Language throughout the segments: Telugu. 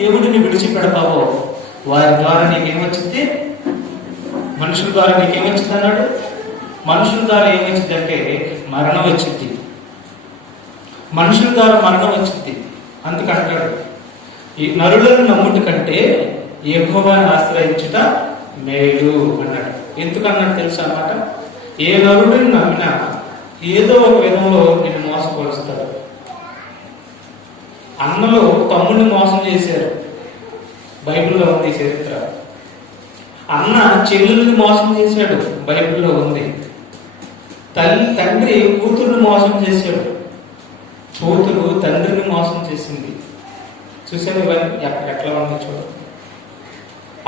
దేవుడిని విడిచిపెడతావో వారి ద్వారా నీకేమొచ్చింది? మనుషుల ద్వారా నీకేమొచ్చింది అన్నాడు? మనుషుల ద్వారా ఏమొచ్చింది అంటే మరణం వచ్చింది. మనుషుల ద్వారా మరణం వచ్చింది. అందుకంటాడు, ఈ నరులను నమ్ముటి కంటే యెహోవాను ఆశ్రయించుట మేలు అన్నాడు. ఎందుకన్నాడు తెలుసా అన్నమాట? ఏ నరుడిని నమ్మినా ఏదో ఒక విధంలో నిన్ను మోసపరుస్తాడు. అన్నలు తమ్ముడిని మోసం చేశారు, బైబిల్లో ఉంది చరిత్ర. అన్న చెల్లెల్ని మోసం చేశాడు, బైబిల్లో ఉంది. తండ్రి కూతురుని మోసం చేశాడు, కూతురు తండ్రిని మోసం చేసింది. చూసారు ఇవన్నీ ఎట్లా ఉంది చూడండి.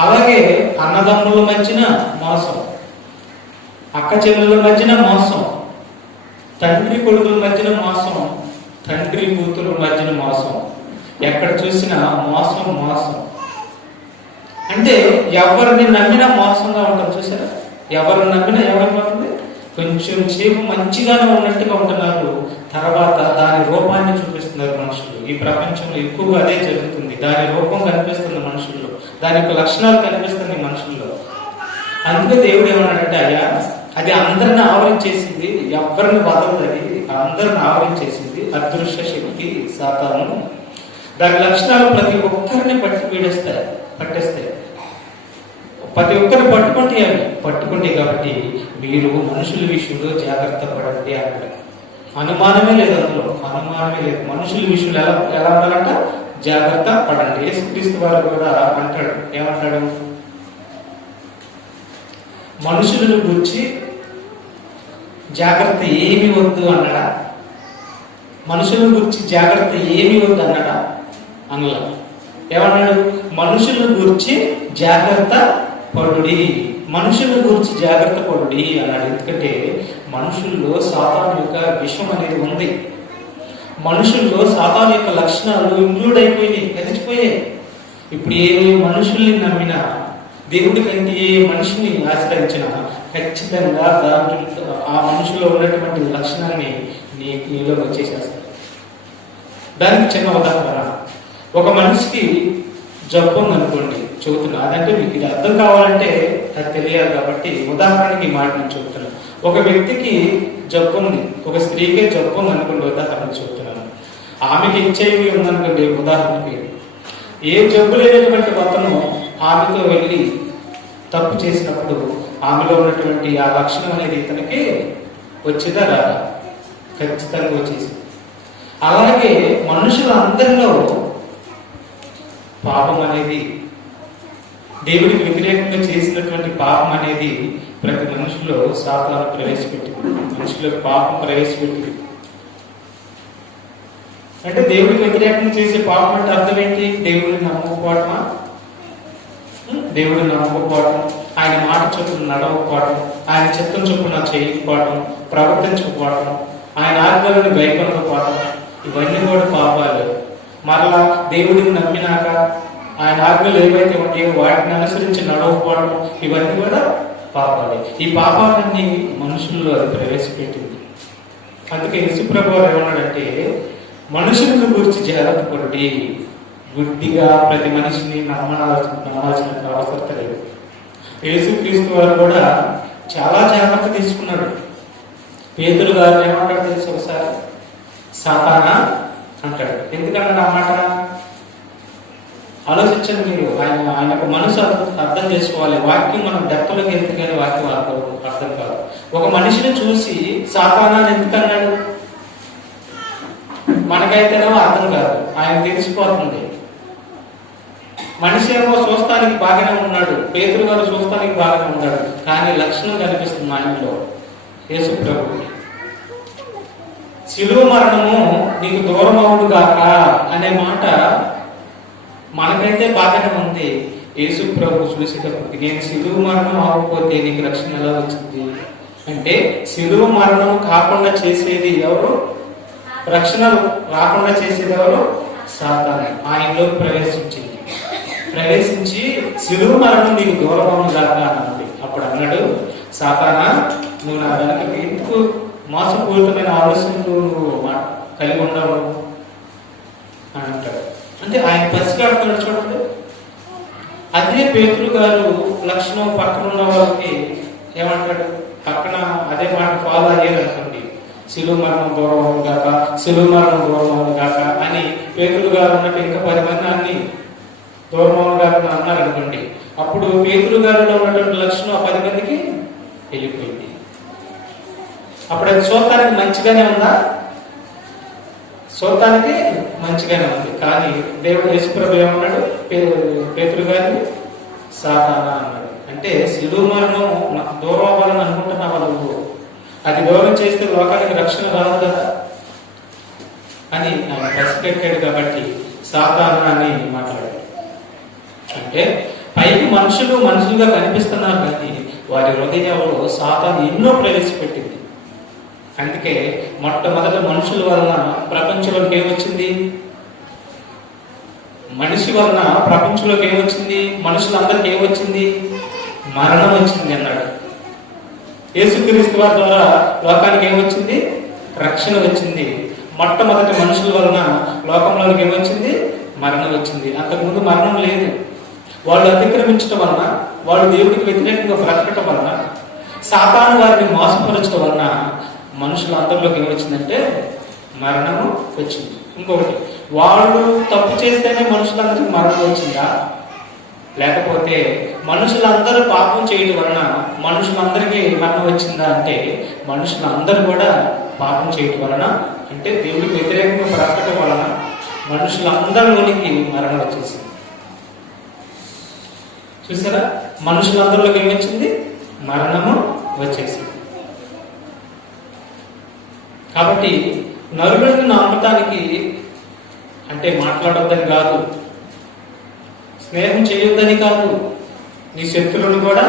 అలాగే అన్నదమ్ముల మధ్యన మోసం, అక్క చెల్లెల మధ్యన మోసం, తండ్రి కొడుకుల మధ్యన మోసం, తండ్రి కూతురు మధ్యన మోసం. ఎక్కడ చూసినా మోసం మోసం. అంటే ఎవరిని నమ్మినా మోసంగా ఉంటుంది. చూసారా? ఎవరిని నమ్మినా ఏమైపోతుంది? కొంచెం సేపు మంచిగానే ఉన్నట్టుగా ఉంటున్నారు, తర్వాత దాని రూపాన్ని చూపిస్తున్నారు మనుషులు. ఈ ప్రపంచంలో ఎక్కువగా అదే జరుగుతుంది. దాని రూపం కనిపిస్తుంది మనుషుల్లో, దాని యొక్క లక్షణాలు కనిపిస్తుంది మనుషుల్లో. అందుకే దేవుడు ఏమన్నాడంటే, అయ్యా అది అందరిని ఆవరించేసింది, ఎవరిని వదలదని అందరిని ఆవరించేసింది అదృశ్య శక్తి సాతాను. దాని లక్షణాలు ప్రతి ఒక్కరిని పట్టేస్తాయి. ప్రతి ఒక్కరిని పట్టుకుంటే కాబట్టి మీరు మనుషుల విషయంలో జాగ్రత్త పడండి అన్నాడు. అనుమానమే లేదు, అందులో అనుమానమే లేదు. మనుషుల విషయంలో ఎలా ఉండాలంట? జాగ్రత్త పడండి. యేసుక్రీస్తు వారు కూడా అంటాడు, ఏమంటాడు? మనుషులను గురించి జాగ్రత్త ఏమి వద్దు అన్నాడా? మనుషుల గురించి జాగ్రత్త ఏమి వద్దు అన్నాడా? అనలా. ఏమన్నాడు? మనుషుల గురించి జాగ్రత్త పడుడి, మనుషుల గురించి జాగ్రత్త పడుడి అన్నాడు. ఎందుకంటే మనుషుల్లో సాతాను యొక్క విషం అనేది ఉంది. మనుషుల్లో సాతాను యొక్క లక్షణాలు ఇంక్లూడ్ అయిపోయినాయి, గతిచిపోయాయి. ఇప్పుడు ఏ మనుషుల్ని నమ్మినా, దేవుడి కంటే ఏ మనిషిని ఆశ్రయించినా ఖచ్చితంగా ఆ మనుషుల్లో ఉన్నటువంటి లక్షణాన్ని నీలో వచ్చేసేస్తాడు. దానికి చిన్న ఉదాహరణ, ఒక మనిషికి జబ్బు ఉందనుకోండి, చెబుతున్నా. అదంటే మీకు ఇది అర్థం కావాలంటే అది తెలియాలి కాబట్టి ఉదాహరణకి ఈ మాట నేను చెబుతున్నాను. ఒక వ్యక్తికి జబ్బు ఉంది, ఒక స్త్రీకే జబ్బు ఉంది అనుకోండి, ఉదాహరణ చెబుతున్నాను. ఆమెకి HIV ఉందనుకోండి, ఉదాహరణకి. ఏ జబ్బు లేనటువంటి అతను ఆమెతో వెళ్ళి తప్పు చేసినప్పుడు ఆమెలో ఉన్నటువంటి ఆ లక్షణం అనేది ఇతనికి వచ్చిందా రాదా? ఖచ్చితంగా వచ్చేసి. అలాగే మనుషులందరిలో పాపం అనేది, దేవుడికి వ్యతిరేకంగా చేసినటువంటి పాపం అనేది ప్రతి మనుషులో సాతాను ప్రవేశపెట్టింది. మనుషులో పాపం ప్రవేశపెట్టింది. అంటే దేవుడికి వ్యతిరేకంగా చేసే పాపం అంటే అర్థం ఏంటి? దేవుడిని నమ్మకపోవటమా? దేవుడిని నమ్మకపోవటం, ఆయన మాట చొప్పున నడవకపోవటం, ఆయన చిత్తం చొప్పున చేయకపోవటం, ప్రవర్తించకపోవటం, ఆయన ఆజ్ఞలను గైకొనకపోవటం, ఇవన్నీ కూడా పాపాలు. మరలా దేవుడిని నమ్మినాక ఆయన ఆజ్ఞలు ఏవైతే ఉంటాయో వాటిని అనుసరించి నడవకపోవడం, ఇవన్నీ కూడా పాపాలే. ఈ పాపాలన్నీ మనుషుల్లో అది ప్రవేశపెట్టింది. అందుకే యేసుప్రభువు ఏమన్నాడంటే, మనుషుల గురించి జాగ్రత్త పడి, గుడ్డిగా ప్రతి మనిషిని నమ్మాల్సిన అవసరం లేదు. యేసుక్రీస్తు వారు కూడా చాలా జాగ్రత్త తీసుకున్నాడు. పేతురు గారు ఏమంటాడు తెలుసు? ఒకసారి సాతానా అంటాడు. ఎందుకన్నాడు ఆ మాట? ఆలోచించండి మీరు. ఆయన మనసు అర్థం చేసుకోవాలి. వాక్యం మనం డెప్త్లోకి వెళ్తే కానీ వాక్యం అర్థం కాదు. ఒక మనిషిని చూసి సాతానా ఎందుకన్నాడు? మనకైతేనేమో అర్థం కాదు, ఆయన తెలిసిపోతుంది. మనిషి ఏమో చూస్తానికి బాగానే ఉన్నాడు, పేతురు గారు చూస్తానికి బాగానే ఉన్నాడు, కానీ లక్షణం కనిపిస్తుంది ఆయనలో. యేసు ప్రభు శిలువ మరణము నీకు దూరం అవుడు గాక అనే మాట మనకైతే బాగానే ఉంది. యేసు ప్రభు చూసేటప్పటికి నేను శిలువ మరణం ఆగకపోతే నీకు రక్షణ ఎలా వచ్చింది అంటే, శిలువ మరణం కాకుండా చేసేది ఎవరు? రక్షణ రాకుండా చేసేది ఎవరు? సాతాను. ఆయనలో ప్రవేశించి శిలువ మరణం నీకు దూరం అవును గాక అన్నది. అప్పుడు అన్నాడు, సాతానా నువ్వు నా వెనక ఎందుకు మోసపూరితమైన ఆలోచనలు నువ్వు కలిగి ఉండవు అని అంటాడు. అంటే ఆయన పసిగడుతున్నాడు చూడండి. అదే పేతురు గారు లక్షణం పక్కన ఉన్న వాళ్ళకి ఏమంటాడు? పక్కన అదే మాట ఫాలో అయ్యారు అనుకోండి, శిలువ మరణం దూరం కాక, శిలువ మరణం దూరం కాక అని పేతురు గారు ఉన్నట్టు ఇంకా 10 మంది అన్ని దూరం కాక అన్నారు అనుకోండి. అప్పుడు పేతురు గారిలో ఉన్నటువంటి లక్షణం 10 మందికి వెళ్ళిపోయింది. అప్పుడు అది చూడటానికి మంచిగానే ఉందా? చూడటానికి మంచిగానే ఉంది. కానీ దేవుడు యేసుప్రభు ఏమన్నాడు? పేతురు గారిని సాతానా అన్నాడు. అంటే శిలువ మరణం దూరం అవ్వాలని అనుకుంటున్నావా నువ్వు? అది దూరం చేస్తే లోకానికి రక్షణ రాదు కదా అని ఆయన పసిపెట్టాడు. కాబట్టి సాతానా అని మాట్లాడాడు. అంటే పైకి మనుషులుగా కనిపిస్తున్నారు కానీ వారి హృదయాల్లో సాతాను ఎన్నో ప్రవేశపెట్టింది. అందుకే మొట్టమొదట మనుషుల వలన ప్రపంచంలోకి ఏమొచ్చింది? మనిషి వలన ప్రపంచంలోకి ఏమొచ్చింది? మనుషులందరికీ ఏమొచ్చింది? మరణం వచ్చింది అన్నాడు. యేసుక్రీస్తు వారి ద్వారా లోకానికి ఏమొచ్చింది? రక్షణ వచ్చింది. మొట్టమొదటి మనుషుల వలన లోకంలోకి ఏమొచ్చింది? మరణం వచ్చింది. అంతకుముందు మరణం లేదు. వాళ్ళు అతిక్రమించడం వలన, వాళ్ళు దేవుడికి వ్యతిరేకంగా బ్రతకటం వలన, సాతాను వారిని మోసపరచడం వలన మనుషులందరిలోకి ఏమొచ్చిందంటే మరణము వచ్చింది. ఇంకొకటి, వాళ్ళు తప్పు చేస్తేనే మనుషులందరికీ మరణం వచ్చిందా? లేకపోతే మనుషులందరూ పాపం చేయడం వలన మనుషులందరికీ మరణం వచ్చిందా? అంటే మనుషులందరూ కూడా పాపం చేయడం వలన, అంటే దేవుడికి వ్యతిరేకంగా బ్రతకటం వలన మనుషులందరిలోనికి మరణం వచ్చేసింది. చూసారా? మనుషులందరిలోకి ఏమొచ్చింది? మరణము వచ్చేసింది. కాబట్టి నరులను నమ్మటానికి అంటే మాట్లాడొద్దని కాదు, స్నేహం చేయొద్దని కాదు, నీ శత్రువులను కూడా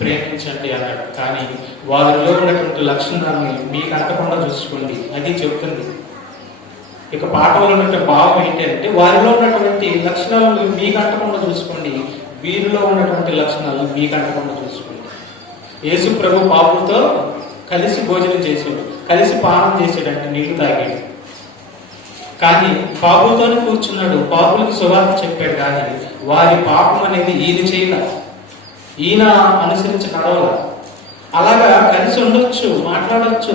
ప్రేమించండి అన్నాడు. కానీ వారిలో ఉన్నటువంటి లక్షణాన్ని మీకు అంటకుండా చూసుకోండి, అది చెప్తుంది. ఇక పాఠంలో ఉన్నటువంటి భావం ఏంటంటే వారిలో ఉన్నటువంటి లక్షణాలను మీకు అంటకుండా చూసుకోండి, వీరిలో ఉన్నటువంటి లక్షణాలను మీకు అంటకుండా చూసుకోండి. యేసు ప్రభు పాపులతో కలిసి భోజనం చేసాడు, కలిసి పానం చేసాడంటే నీళ్లు తాగాడు. కానీ పాపులతోనే కూర్చున్నాడు, పాపులకు సువార్త చెప్పాడు. కానీ వారి పాపం అనేది ఈయన చేయాల, ఈయన అనుసరించి నడవాల. అలాగా కలిసి ఉండొచ్చు, మాట్లాడచ్చు,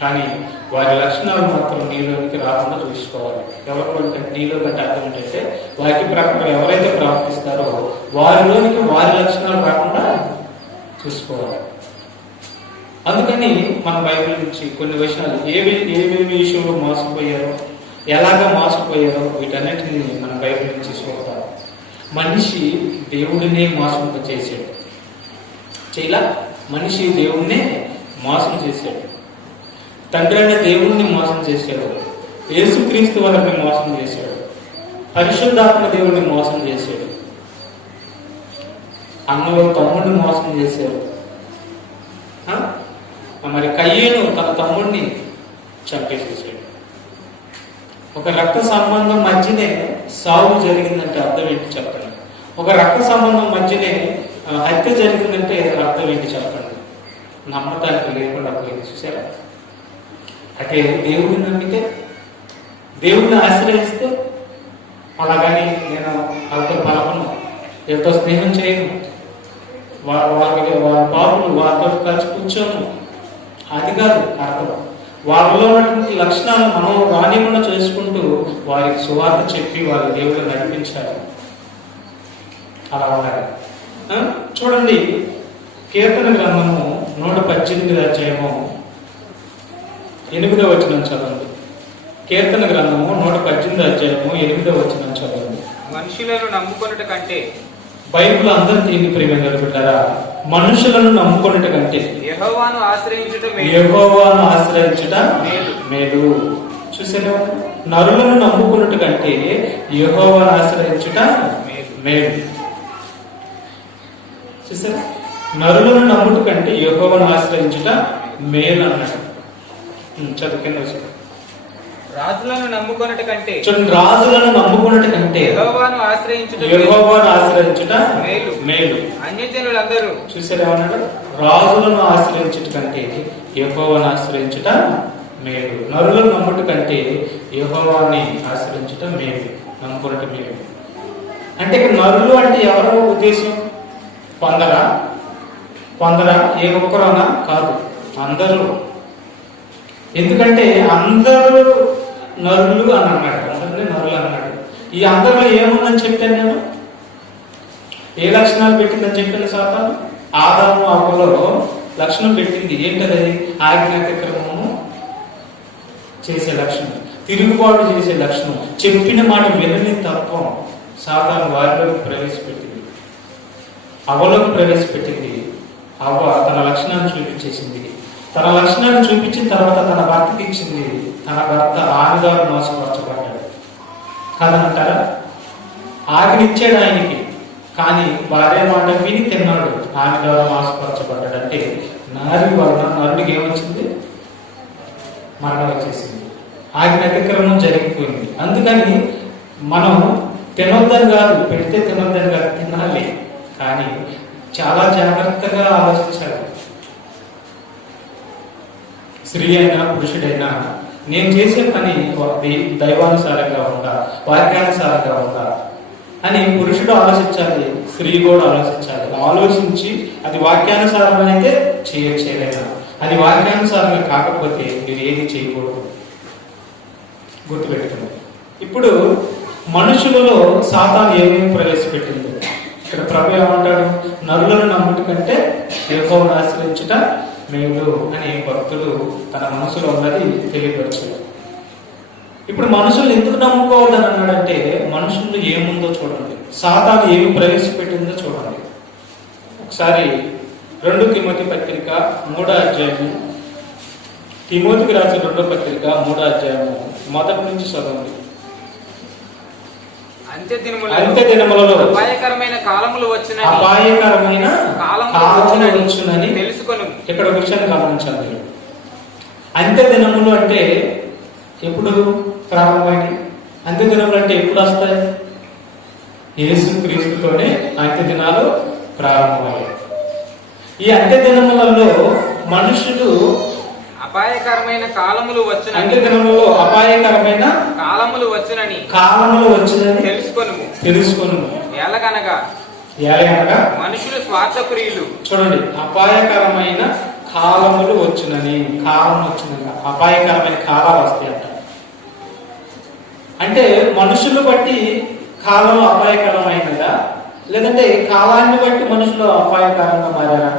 కానీ వారి లక్షణాలు మాత్రం నీలోనికి రాకుండా చూసుకోవాలి. ఎవరు నీలో కంటే అర్థం ఏంటంటే వాక్య ప్రకారం ఎవరైతే ప్రవర్తిస్తారో వారిలోనికి వారి లక్షణాలు రాకుండా చూసుకోవాలి. అందుకని మన బైబిల్ నుంచి కొన్ని విషయాలు ఏమేమి విషయంలో మోసపోయారో, ఎలాగా మోసపోయారో వీటన్నిటిని మన బైబిల్ నుంచి చూస్తాం. మనిషి దేవుడినే మోసం చేశాడు, చేయలా? మనిషి దేవుడినే మోసం చేశాడు. తండ్రి అనే దేవుడిని మోసం చేశాడు, యేసుక్రీస్తు వారిని మోసం చేశాడు, పరిశుద్ధాత్మ దేవుడిని మోసం చేశాడు, అన్నలో తమ్ముడిని మోసం చేశారు. మరి కయ్యేను తన తమ్ముడిని చంపేసేసాడు. ఒక రక్త సంబంధం మధ్యనే సావు జరిగిందంటే అర్థం ఏంటి చెప్పండి? ఒక రక్త సంబంధం మధ్యనే హత్య జరిగిందంటే అర్థం ఏంటి చెప్పండి? నమ్మటానికి లేకుండా పోయింది. చూసారా? అంటే దేవుడిని నమ్మితే, దేవుడిని ఆశ్రయిస్తే, అలాగని నేను వాళ్ళతో పలకను, ఎంతో స్నేహం చేయను, వారి బాబులు వారితో కలిసి కూర్చోను, అది కాదు అర్థం. వాళ్ళలో ఉన్నటువంటి లక్షణాలు మనం రానికుండా చేసుకుంటూ వారికి సువార్త చెప్పి వారి దేవుడు నడిపించాలి. అలా ఉండాలి. చూడండి, కీర్తన గ్రంథము 118 అధ్యాయము 8వ వచనం చదవండి. కీర్తన గ్రంథము 118 అధ్యాయము 8వ వచనం చదవండి. మనుషులను నమ్ముకొనుట కంటే, బైబిల్ అందరూ దీన్ని ప్రేమ పెట్టారా? మనుషులను నమ్ముకొనుట కంటే యెహోవాను ఆశ్రయించుట మేలు. చూసారా? నరులను నమ్ముకొనుట కంటే యెహోవాను ఆశ్రయించుట మేలు. చూసారా? నరులను నమ్ముట కంటే యెహోవాను ఆశ్రయించుట మేలు అన్నాడు. చదువుకున్న రాజులను నమ్ముకొనుట కంటే, రాజులను నమ్ముకొనుట కంటే యెహోవాను ఆశ్రయించుట మేలు. అన్యజనులందరూ చూసారా ఏమన్నాడు? రాజులను ఆశ్రయించుట కంటే యెహోవాను ఆశ్రయించుట మేలు. నరులను నమ్ముట కంటే యెహోవాని ఆశ్రయించుట మేలు. నమ్ముకున్నట్టు మేలు. అంటే ఇక్కడ నరులు అంటే ఎవరో ఉద్దేశం? కొందరా? ఏ ఒక్కరోనా? కాదు, అందరూ. ఎందుకంటే అందరూ నరులు అని అన్నాడు, అందరినీ నరులు అన్నాడు. ఈ అందరిలో ఏముందని చెప్పాను నేను? ఏ లక్షణాలు పెట్టిందని చెప్పాను సాతాను? ఆదాము అవ్వలో లక్షణం పెట్టింది. ఏంటది? ఆజ్ఞాతిక్రమము చేసే లక్షణం, తిరుగుబాటు చేసే లక్షణం, చెప్పిన మాట వినని తత్వం సాతాను వారిలోకి ప్రవేశపెట్టింది, అవ్వలోకి ప్రవేశపెట్టింది. అవ్వ తన లక్షణాన్ని చూపించేసింది. తన లక్షణాన్ని చూపించిన తర్వాత తన భర్తకి ఇచ్చింది. తన భర్త ఆమె ద్వారా మోసపరచబడ్డాడు కాదంటారా? ఆజ్ఞనిచ్చాడు ఆయనకి, కానీ భార్య మాట విని తిన్నాడు, ఆమె ద్వారా మోసపరచబడ్డాడు. అంటే నారి వలన నరుడికి ఏమొచ్చింది? మరణం వచ్చేసింది. ఆజ్ఞ అతిక్రమం జరిగిపోయింది. అందుకని మనం తినొద్దని కాదు, పెడితే తినొద్దని కాదు, తినాలి, కానీ చాలా జాగ్రత్తగా ఆలోచించాలి. స్త్రీ అయినా పురుషుడైనా నేను చేసే పని దైవానుసారంగా ఉందా, వాక్యానుసారంగా ఉందా అని పురుషుడు ఆలోచించాలి, స్త్రీ కూడా ఆలోచించాలి. ఆలోచించి అది వాక్యానుసారం అయితే చేయలేదా, అది వాక్యానుసారంగా కాకపోతే మీరు ఏది చేయకూడదు. గుర్తుపెట్టుకోండి. ఇప్పుడు మనుషులలో సాతాను ఏమేమి ప్రవేశపెట్టింది? ఇక్కడ ప్రభు ఏమంటాడు? నరులను నమ్ముట కంటే యెహోవాను ఆశ్రయించుట మేలు అని భక్తుడు తన మనసులో ఉన్నది తెలియపరచాడు. ఇప్పుడు మనుషులు ఎందుకు నమ్ముకోవాలని అన్నాడంటే మనుషుల్లో ఏముందో చూడండి, సాతాను ఏమి ప్రవేశపెట్టిందో చూడండి. ఒకసారి 2 తిమోతి పత్రిక 3వ అధ్యాయము, తిమోతికి రాసిన 2వ పత్రిక 3వ అధ్యాయము మొదటి నుంచి చదవండి. అంత్య దినములలో అపాయకరమైన కాలములు వచ్చునని తెలుసుకొను. ఇక్కడ విషయాన్ని గమనించాలి. అంత్య దినములు అంటే ఎప్పుడు ప్రారంభమైంది? అంత్య దినములు అంటే ఎప్పుడు వస్తాయి? యేసుక్రీస్తుతోనే అంత్య దినాలు ప్రారంభమయ్యాయి. ఈ అంత్య దినములలో మనుషులు అపాయకరమైన కాలములు వచ్చునని, అంత్య దినములలో అపాయకరమైన కాలములు వచ్చునని తెలుసుకొను. ఎలాగనగా మనుషులు స్వార్థప్రియులు. చూడండి, అపాయకరమైన కాలములు వచ్చునని, కాలం వచ్చిందని, అపాయకరమైన కాలాలు వస్తాయంట. అంటే మనుషులు బట్టి కాలం అపాయకరమైనదా, లేదంటే కాలాన్ని బట్టి మనుషులు అపాయకరంగా మారారా?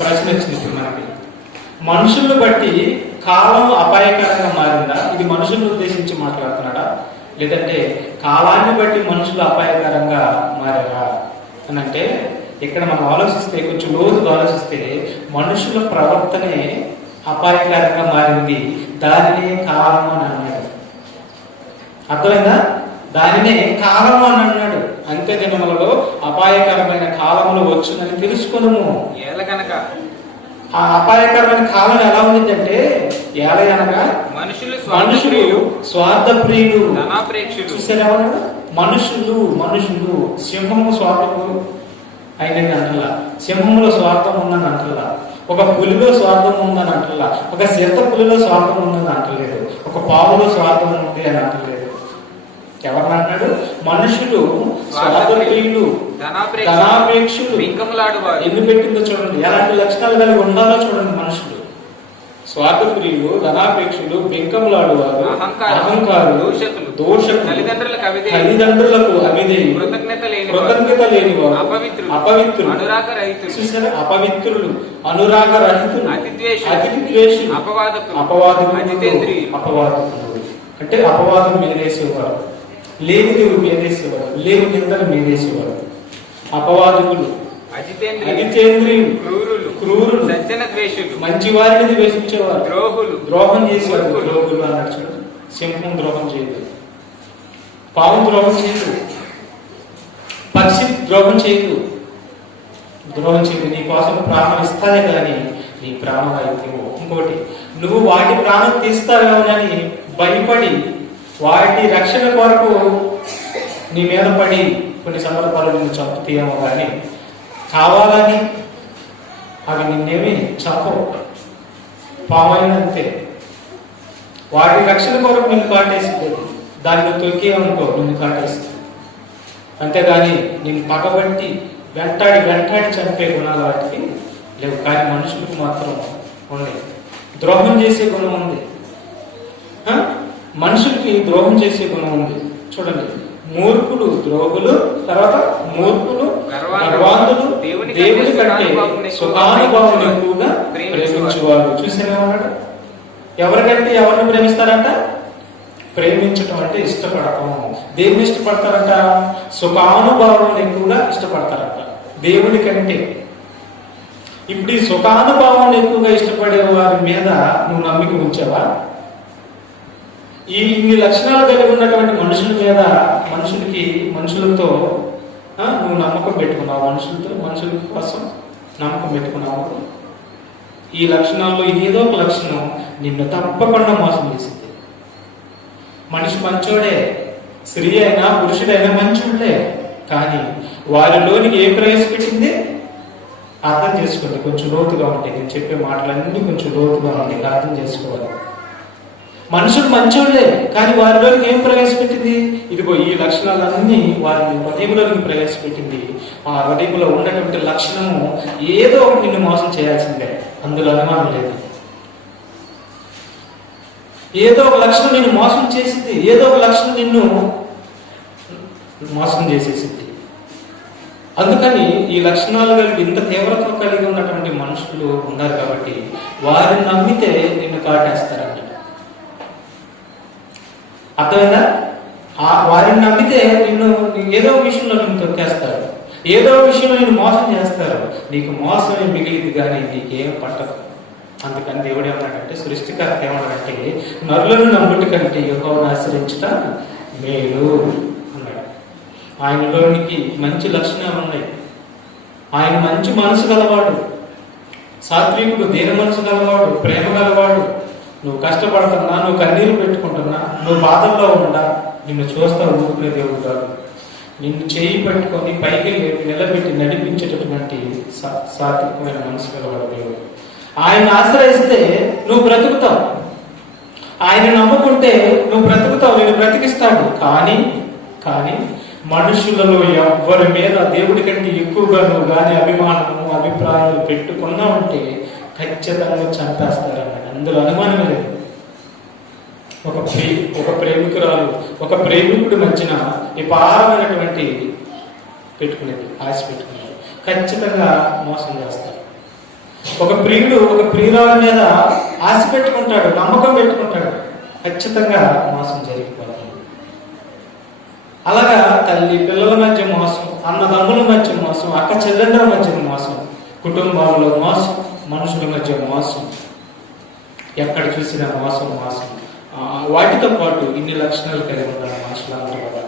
ప్రశ్న వచ్చింది మనకి. మనుషులను బట్టి కాలం అపాయకరంగా మారిందా? ఇది మనుషులను ఉద్దేశించి మాట్లాడుతున్నాడా, లేదంటే కాలాన్ని బట్టి మనుషులు అపాయకరంగా మారారా అని అంటే ఇక్కడ మనం ఆలోచిస్తే, కొంచెం లోతుగా ఆలోచిస్తే మనుషుల ప్రవర్తనే అపాయకరంగా మారింది, దానినే కాలం అని అన్నాడు. అర్థమైందా? దానినే కాలం అని అన్నాడు. అంత్య దినములలో అపాయకరమైన కాలములు వచ్చునని తెలుసుకొనుము. ఎలాగనగా ఆ అపాయకరమైన కాలం ఎలా ఉండిందంటే, అనగా మనుషులు స్వార్థ ప్రియులు, చూసారా? మనుషులు సింహము స్వార్థము అయినది అంటలా, సింహంలో స్వార్థం ఉందని అంటలా, ఒక పులిలో స్వార్థం ఉందని అంటలా, ఒక సిద్ధ పులిలో స్వార్థం ఉందని అంటలేదు, ఒక పావులో స్వార్థం ఉంది అని అంటలేదు. ఎవరిని అన్నాడు? మనుషులు స్వార్థప్రియులు, ధనాపేక్షులు. ఎందుకు పెట్టిందో చూడండి, ఎలాంటి లక్షణాలు కలిగి ఉండాలో చూడండి. మనుషులు స్వార్థప్రియులు, ధనాపేక్షులు, బెంకములాడువారు, అహంకారులు, దోషకులు, తల్లిదండ్రులకు అవిధేయులు, కృతజ్ఞత లేనివారు, అపవిత్రులు, అపవిత్రులు, అనురాగ రహితులు, అతిద్వేషులు, అపవాదులు. అంటే అపవాదం మీదేసేవారు, లేవు మీదేసేవారు, లేవు నిందలు మీదేసేవారు. అపవాదుకులు, అజితేంద్రియులు, క్రూరులు, మంచి వారిని ద్వేషించేవారు, ద్రోహం చేసేవారు. ద్రోహులు అన్నాడు చూడండి. సింహం ద్రోహం చేయదు, పాము ద్రోహం చేయదు, పక్షి ద్రోహం చేయదు. నీ కోసం ప్రాణం ఇస్తానే కానీ నీ ప్రాణం అయితే. ఇంకోటి, నువ్వు వాటి ప్రాణం తీస్తావేమోనని భయపడి వాటి రక్షణ కొరకు నీ మీద పడి కొన్ని సందర్భాలు నిన్ను చంపుతాయేమో కానీ కావాలని అవి నిన్నేమి చంపవు. పామైనంతే వాటి రక్షణ కొరకు నిన్ను కాటేసింది. దాన్ని తొక్కి అనుకో నిన్ను కాటేస్తుంది. అంతేగాని నేను పగబట్టి వెంటాడి చంపే గుణాలు వాటికి లేవు. కానీ మనుషులకు మాత్రం ఉన్నాయి. ద్రోహం చేసే గుణం ఉంది. మనుషులకి ద్రోహం చేసే గుణం ఉంది. చూడండి, మూర్ఖులు ద్రోహులు, తర్వాత మూర్ఖులు గర్వాంధులు దేవుని కంటే సుఖానుభవం ఎక్కువగా ప్రేమించేవారు. చూసేవాడు ఎవరికంటే ఎవరిని ప్రేమిస్తారంట? ప్రేమించటం అంటే ఇష్టపడటం. దేవుని ఇష్టపడతారంట? సుఖానుభవం ఎక్కువగా ఇష్టపడతారంట దేవుని కంటే. ఇప్పుడు ఈ సుఖానుభవాన్ని ఎక్కువగా ఇష్టపడే వారి మీద నువ్వు నమ్మిక ఉంచావా? ఇన్ని లక్షణాలు కలిగి ఉన్నటువంటి మనుషుల మీద మనుషులతో నువ్వు నమ్మకం పెట్టుకున్నావు. మనుషుల కోసం నమ్మకం పెట్టుకున్నావు. ఈ లక్షణాల్లో ఏదో ఒక లక్షణం నిన్ను తప్పకుండా మోసం చేసింది. మనిషి మంచోడే, స్త్రీ అయినా పురుషుడైనా మంచోడే, కానీ వారిలోనికి ఏ ప్రవేశపెట్టింది అర్థం చేసుకోండి. కొంచెం లోతుగా ఉంటాయి. నేను చెప్పే మాటలన్నీ కొంచెం లోతుగా ఉంటాయి, అర్థం చేసుకోవాలి. మనుషులు మంచోళ్లే, కానీ వారిలోకి ఏం ప్రవేశపెట్టింది? ఇదిగో ఈ లక్షణాలన్నీ వారిని హృదయంలోకి ప్రవేశపెట్టింది. ఆ హృదయంలో ఉన్నటువంటి లక్షణము ఏదో ఒకటి నిన్ను మోసం చేయాల్సిందే, అందులో అనుమానం లేదు. ఏదో ఒక లక్షణం నిన్ను మోసం చేసింది, ఏదో ఒక లక్షణం నిన్ను మోసం చేసేసింది. అందుకని ఈ లక్షణాలు కలిగి ఇంత తీవ్రత కలిగి ఉన్నటువంటి మనుషులు ఉన్నారు కాబట్టి వారిని నమ్మితే నిన్ను కాటేస్తారంట. అర్థమైందా? వారిని నమ్మితే నిన్ను ఏదో విషయంలో నిన్ను తొక్కేస్తారు, ఏదో విషయంలో నిన్ను మోసం చేస్తారు. నీకు మోసమే మిగిలింది కానీ నీకేం పట్టదు. అందుకని దేవుడు ఏమన్నాడంటే, సృష్టికర్త ఏమన్నాడంటే, నరులను నమ్ముట కంటే యెహోవాను ఆశ్రయించుట మేలు అన్నాడు. ఆయనలోనికి మంచి లక్షణాలు ఉన్నాయి. ఆయన మంచి మనసు గలవాడు, సాత్వికుడు, దీన మనసు గలవాడు, ప్రేమ గలవాడు. నువ్వు కష్టపడుతున్నా, నువ్వు కన్నీరు పెట్టుకుంటున్నా, నువ్వు బాధల్లో ఉన్నా నిన్ను చూస్తా ఊరుకునే దేవుడు కాదు. నిన్ను చేయి పెట్టుకొని పైకి నిలబెట్టి నడిపించేటటువంటి సాత్వికమైన మనసు గలవాడు దేవుడు. ఆయన ఆశ్రయిస్తే నువ్వు బ్రతుకుతావు, ఆయన నమ్ముకుంటే నువ్వు బ్రతుకుతావు, నేను బ్రతికిస్తాడు. కానీ మనుషులలో ఎవ్వరి మీద దేవుడి కంటే ఎక్కువగా నువ్వు కానీ అభిమానము అభిప్రాయాలు పెట్టుకున్నా ఉంటే ఖచ్చితంగా చంపేస్తారన్నాడు. అందులో అనుమానమే లేదు. ఒక ప్రేమికురాలు ఒక ప్రేమికుడి మధ్యన విపారమైనటువంటి పెట్టుకునేది, ఆశ పెట్టుకునేది, ఖచ్చితంగా మోసం చేస్తారు. ఒక ప్రియుడు ఒక ప్రియురాల మీద ఆశ పెట్టుకుంటాడు, నమ్మకం పెట్టుకుంటాడు, ఖచ్చితంగా మోసం జరిగిపోతుంది. అలాగా తల్లి పిల్లల మధ్య మోసం, అన్నదమ్ముల మధ్య మోసం, అక్క చెల్లెళ్ళ మధ్య మోసం, కుటుంబాలలో మోసం, మనుషుల మధ్య మోసం, ఎక్కడ చూసినా మోసం. వాటితో పాటు ఇన్ని లక్షణాలు కలిగి ఉంటారు మనుషులందరూ కూడా.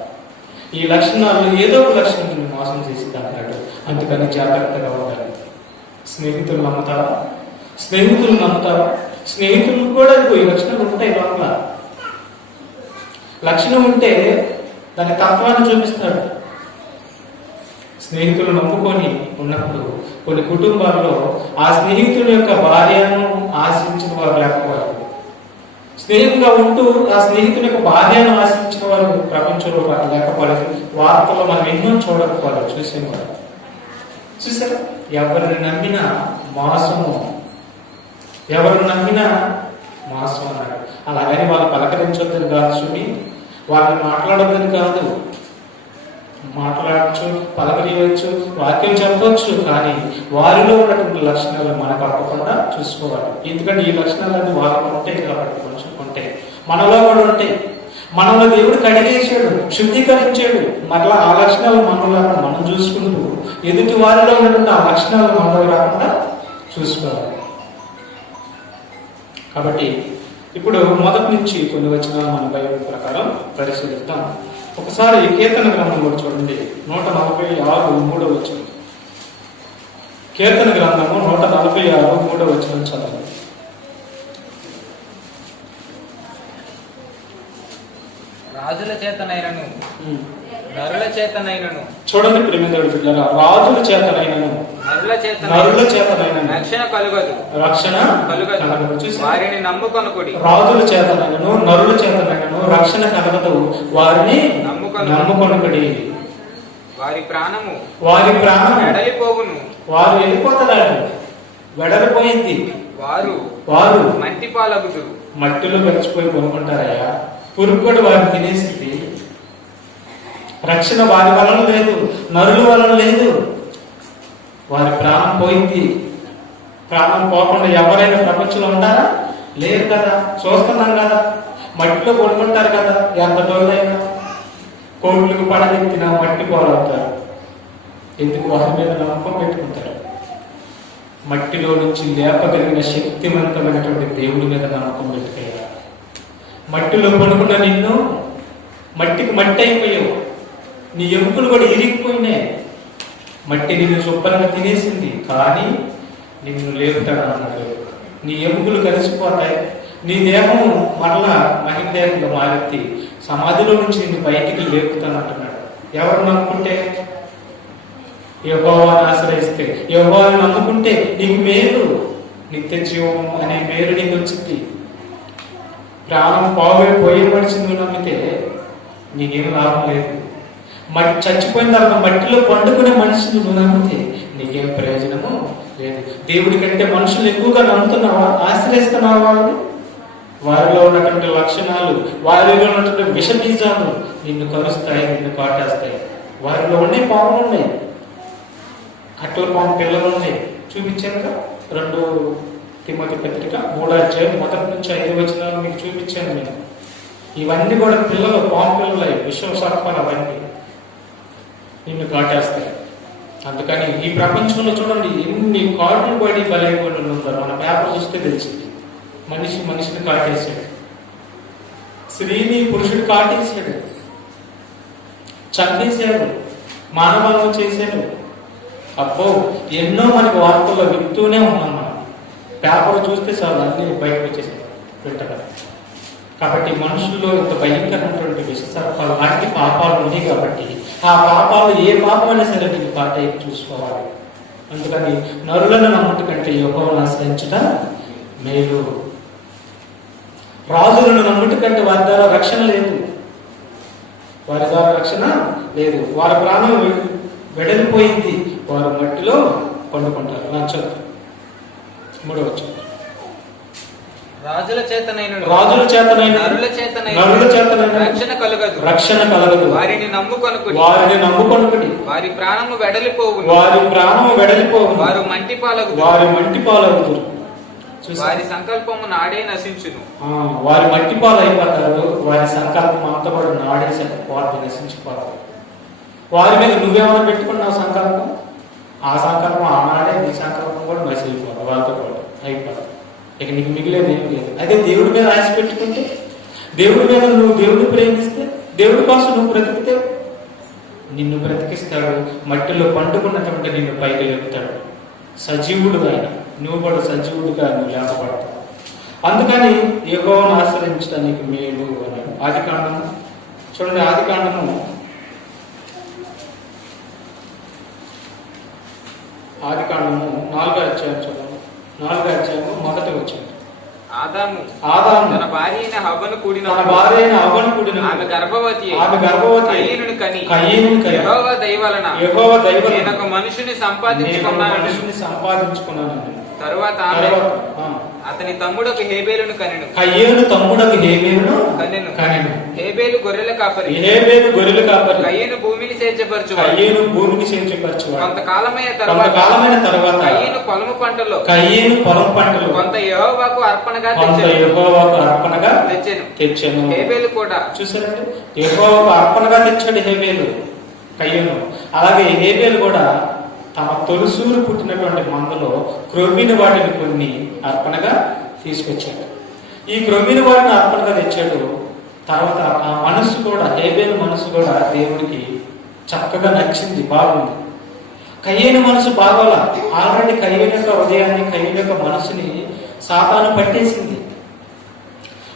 ఈ లక్షణాలు ఏదో ఒక లక్షణం మోసం చేసి అంటాడు. అందుకని జాగ్రత్తగా ఉండాలి. స్నేహితులు నమ్ముతారా? స్నేహితులు కూడా ఈ లక్షణాలు ఉంటాయి. లోపల లక్షణం ఉంటే దాని తత్వాన్ని చూపిస్తాడు. స్నేహితులు నమ్ముకొని ఉన్నప్పుడు కొన్ని కుటుంబాల్లో ఆ స్నేహితుల యొక్క భార్యను ఆశించిన వారు లేకపోవాలి. స్నేహితుగా ఉంటూ ఆ స్నేహితుని యొక్క భార్యను ఆశించిన వారు ప్రపంచంలో లేకపోలేదు. వార్తల్లో మనం ఎన్నో చూడకపోవాలి, చూసేవారు. చూసారా? ఎవరిని నమ్మినా మోసము, అన్నాడు. అలాగని వాళ్ళు పలకరించొద్దని కాదు, చూడి వాళ్ళని మాట్లాడొద్దని కాదు. మాట్లాడచ్చు, పలకరియవచ్చు, వాక్యం చెప్పవచ్చు, కానీ వారిలో ఉన్నటువంటి లక్షణాలు మనకు అవ్వకుండా చూసుకోవాలి. ఎందుకంటే ఈ లక్షణాలన్నీ వాళ్ళకు ఉంటాయి కాబట్టి కొంచెం ఉంటాయి, మనలో కూడా ఉంటాయి. మనలో దేవుడు కడిగేసాడు, శుద్ధీకరించాడు. మరలా ఆ లక్షణాలు మనలో మనం చూసుకుంటూ ఎదుటి వారిలో ఉన్నటువంటి ఆ లక్షణాలు మనలో రాకుండా చూసుకోవాలి. కాబట్టి ఇప్పుడు మొదటి నుంచి కొన్ని వచనాలు మన బైబిల్ ప్రకారం పరిశీలిద్దాం. ఒకసారి కీర్తన గ్రంథం కూడా చూడండి, 146 వచనం. కీర్తన గ్రంథము 146 వచనం చదవండి. రాజుల చేతనైనను నరుల చేతనైనను చూడండి ప్రేమికుల బిడ్డలారా, రాజుల చేతనైనను నరుల చేతనైనను రక్షణ కలుగదు రక్షణ కలుగదు. కలగదు. చూసారా? వారిని నమ్ముకొనుకుడి. రాజుల చేతనైనను నరుల చేతనైనను రక్షణ కలగదు, వారిని నమ్ముకొనుకుడి. వారి ప్రాణము వెడలిపోవును. వారు వెళ్ళిపోతారు, వెడలిపోయింది. వారు మంటి పాలగుదురు. మట్టిలో గడిచిపోయి కొనుక్కుంటారయ్యా. పురుగు వారిని తినేసింది. రక్షణ వారి వలన లేదు, నరుల వలన లేదు. వారి ప్రాణం పోయింది. ప్రాణం పోకుండా ఎవరైనా ప్రపంచంలో ఉంటారా? లేరు కదా, చూస్తున్నాం కదా. మట్టిలో కొనుక్కుంటారు కదా. ఎంత డోళ్ళైనా కోట్లకు పడగెత్తిన మట్టి పోలవుతారు. ఎందుకు? వారి మీద నమ్మకం పెట్టుకుంటారు. మట్టిలో నుంచి లేపగలిగిన శక్తివంతమైనటువంటి దేవుడి మీద నమ్మకం పెట్టుకోవాలి. మట్టిలో పడుకున్న నిన్ను మట్టికి మట్టి అయిపోయావు. నీ ఎముకలు కూడా ఇరిగిపోయినాయి. మట్టి నిన్ను శుభ్రంగా తినేసింది, కానీ నిన్ను లేపుతాడు అన్నాడు. నీ ఎముకలు కలిసిపోతాయి. నీ దేహం మరలా మహిమ దేహంగా మారెత్తి సమాధిలో నుంచి నిన్ను బయటికి లేపుతాను అంటున్నాడు. ఎవరు నమ్ముకుంటే? యెహోవాను ఆశ్రయిస్తే, యెహోవాను నమ్ముకుంటే నీకు మేలు, నిత్య జీవం అనే పేరు నీకు వచ్చింది. ప్రాణం పోయే మనిషిని నువ్వు నమ్మితే నీకేం లాభం లేదు. చచ్చిపోయిన తర్వాత మట్టిలో పండుకునే మనిషిని నువ్వు నమ్మితే నీకేం ప్రయోజనము లేదు. దేవుడి కంటే మనుషులు ఎక్కువగా నమ్ముతున్నావా, ఆశ్రయిస్తున్నావా? వారిలో ఉన్నటువంటి లక్షణాలు, వారిలో ఉన్నటువంటి విష బీజాలు నిన్ను కలుస్తాయి, నిన్ను కాటేస్తాయి. వారిలో ఉండే పాములు ఉన్నాయి, కట్టల పాము పిల్లలు ఉన్నాయి. చూపించాను 2 తిమోతి పత్రిక 3వ అధ్యాయం 1 నుంచి 5 వచనాలు మీకు చూపించాను నేను. ఇవన్నీ కూడా పిల్లలు, పాము పిల్లలు, విష సర్పాలు అవన్నీ నిన్ను కాటేస్తాయి. అందుకని ఈ ప్రపంచంలో చూడండి ఎన్ని కార్డులు పడి బలైపోయిన ఉంటారు. మన పేపర్ చూస్తే తెలిసింది. మనిషిని కాటేశాడు, స్త్రీని పురుషుడు కాటేశాడు, చంపేశాడు, మానవాళం చేశాడు. అబ్బో, ఎన్నో మనకి వార్తల్లో వింటూనే ఉన్నాం. మనం పేపర్ చూస్తే చాలు అన్ని బయటకు వచ్చేసాయి వింటగా. కాబట్టి మనుషుల్లో ఇంత భయంకరమైనటువంటి విషసర్పాలు లాంటి పాపాలు ఉన్నాయి. కాబట్టి ఆ పాపాలు ఏ పాపం అయినా సరే దీన్ని పాట చూసుకోవాలి. అందుకని నరులను నమ్ముట కంటే యెహోవాను ఆశ్రయించుట మేలు. రాజులను నమ్ముట కంటే వారి ద్వారా రక్షణ లేదు, వారి ద్వారా రక్షణ లేదు. వారి ప్రాణం వెడలిపోయింది, వారు మట్టిలో పండుకుంటారు. నచ్చదు. 3వ వచనం. రాజుల చేతనైన నరుల చేతనైన రక్షణ కలగదు. వారిని నమ్ముకొనుకుడి. వారి ప్రాణము వెడలిపోవును. వారు మంటి పాలగుదురు. వారి సంకల్పము నాడే నశించును. వారి మట్టి పాలు అయిపోతారు. వారి సంకల్పం అంతా కూడా నాడే నశించిపోతారు. వారి మీద నువ్వేమైనా పెట్టుకున్నావు సంకల్పం, ఆ సంకల్పం ఆనాడే నీ సంకల్పం కూడా నశించిపోతావు, వాళ్ళతో పాటు అయిపోతావు. ఇక నీకు మిగిలేదు ఏం లేదు. అదే దేవుడి మీద ఆశ పెట్టుకుంటే, దేవుడి మీద నువ్వు దేవుడిని ప్రేమిస్తే, దేవుడి కోసం నువ్వు బ్రతికితే నిన్ను బ్రతికిస్తాడు. మట్టిలో పండుకున్నటువంటి నిన్ను పైకి లేపుతాడు. సజీవుడు ఆయన, నువ్వు కూడా సజీవుడిగా నువ్వు లేపబడతావు. అందుకని యెహోవాను ఆశ్రయించడానికి మేలు అన్నాడు. ఆదికాండము చూడండి, ఆదికాండము 4వ అధ్యాయం చూడండి. 4వ అధ్యాయము 1వ వచనం. ఆదాము తన భార్య అయిన హవ్వను కూడిన ఆమె గర్భవతి కయీనుని కని యెహోవా దయ వలన నేను ఒక మనుషుని సంపాదించుకున్నాను. తరువాత ఆమె అతని తమ్ముడొక హేబేలును కనెను. హేబేలు గొర్రెల కాపరి, కయీను భూమిని సేద్యపరచువాడు. కొంతకాలమైన తర్వాత కయీను పొలము పంటలో కొంత యెహోవాకు అర్పణగా తెచ్చెను. హేబేలు కూడా చూసారంటే యెహోవాకు అర్పణగా తెచ్చాడు హేబేలు, కయీను. అలాగే హేబేలు కూడా తమ తొలిసూరు పుట్టినటువంటి మందలో క్రొవ్విన వాటిని కొన్ని అర్పణగా తీసుకొచ్చాడు. ఈ క్రొవ్విన వాటిని అర్పణగా తెచ్చాడు. తర్వాత ఆ మనస్సు కూడా, హేబేలు మనస్సు కూడా దేవుడికి చక్కగా నచ్చింది, బాగుంది. కయ్యేను మనసు బాగోలా. ఆల్రెడీ కయ్యేను యొక్క హృదయాన్ని, కయ్యేను యొక్క మనసుని సాతాను పట్టేసింది.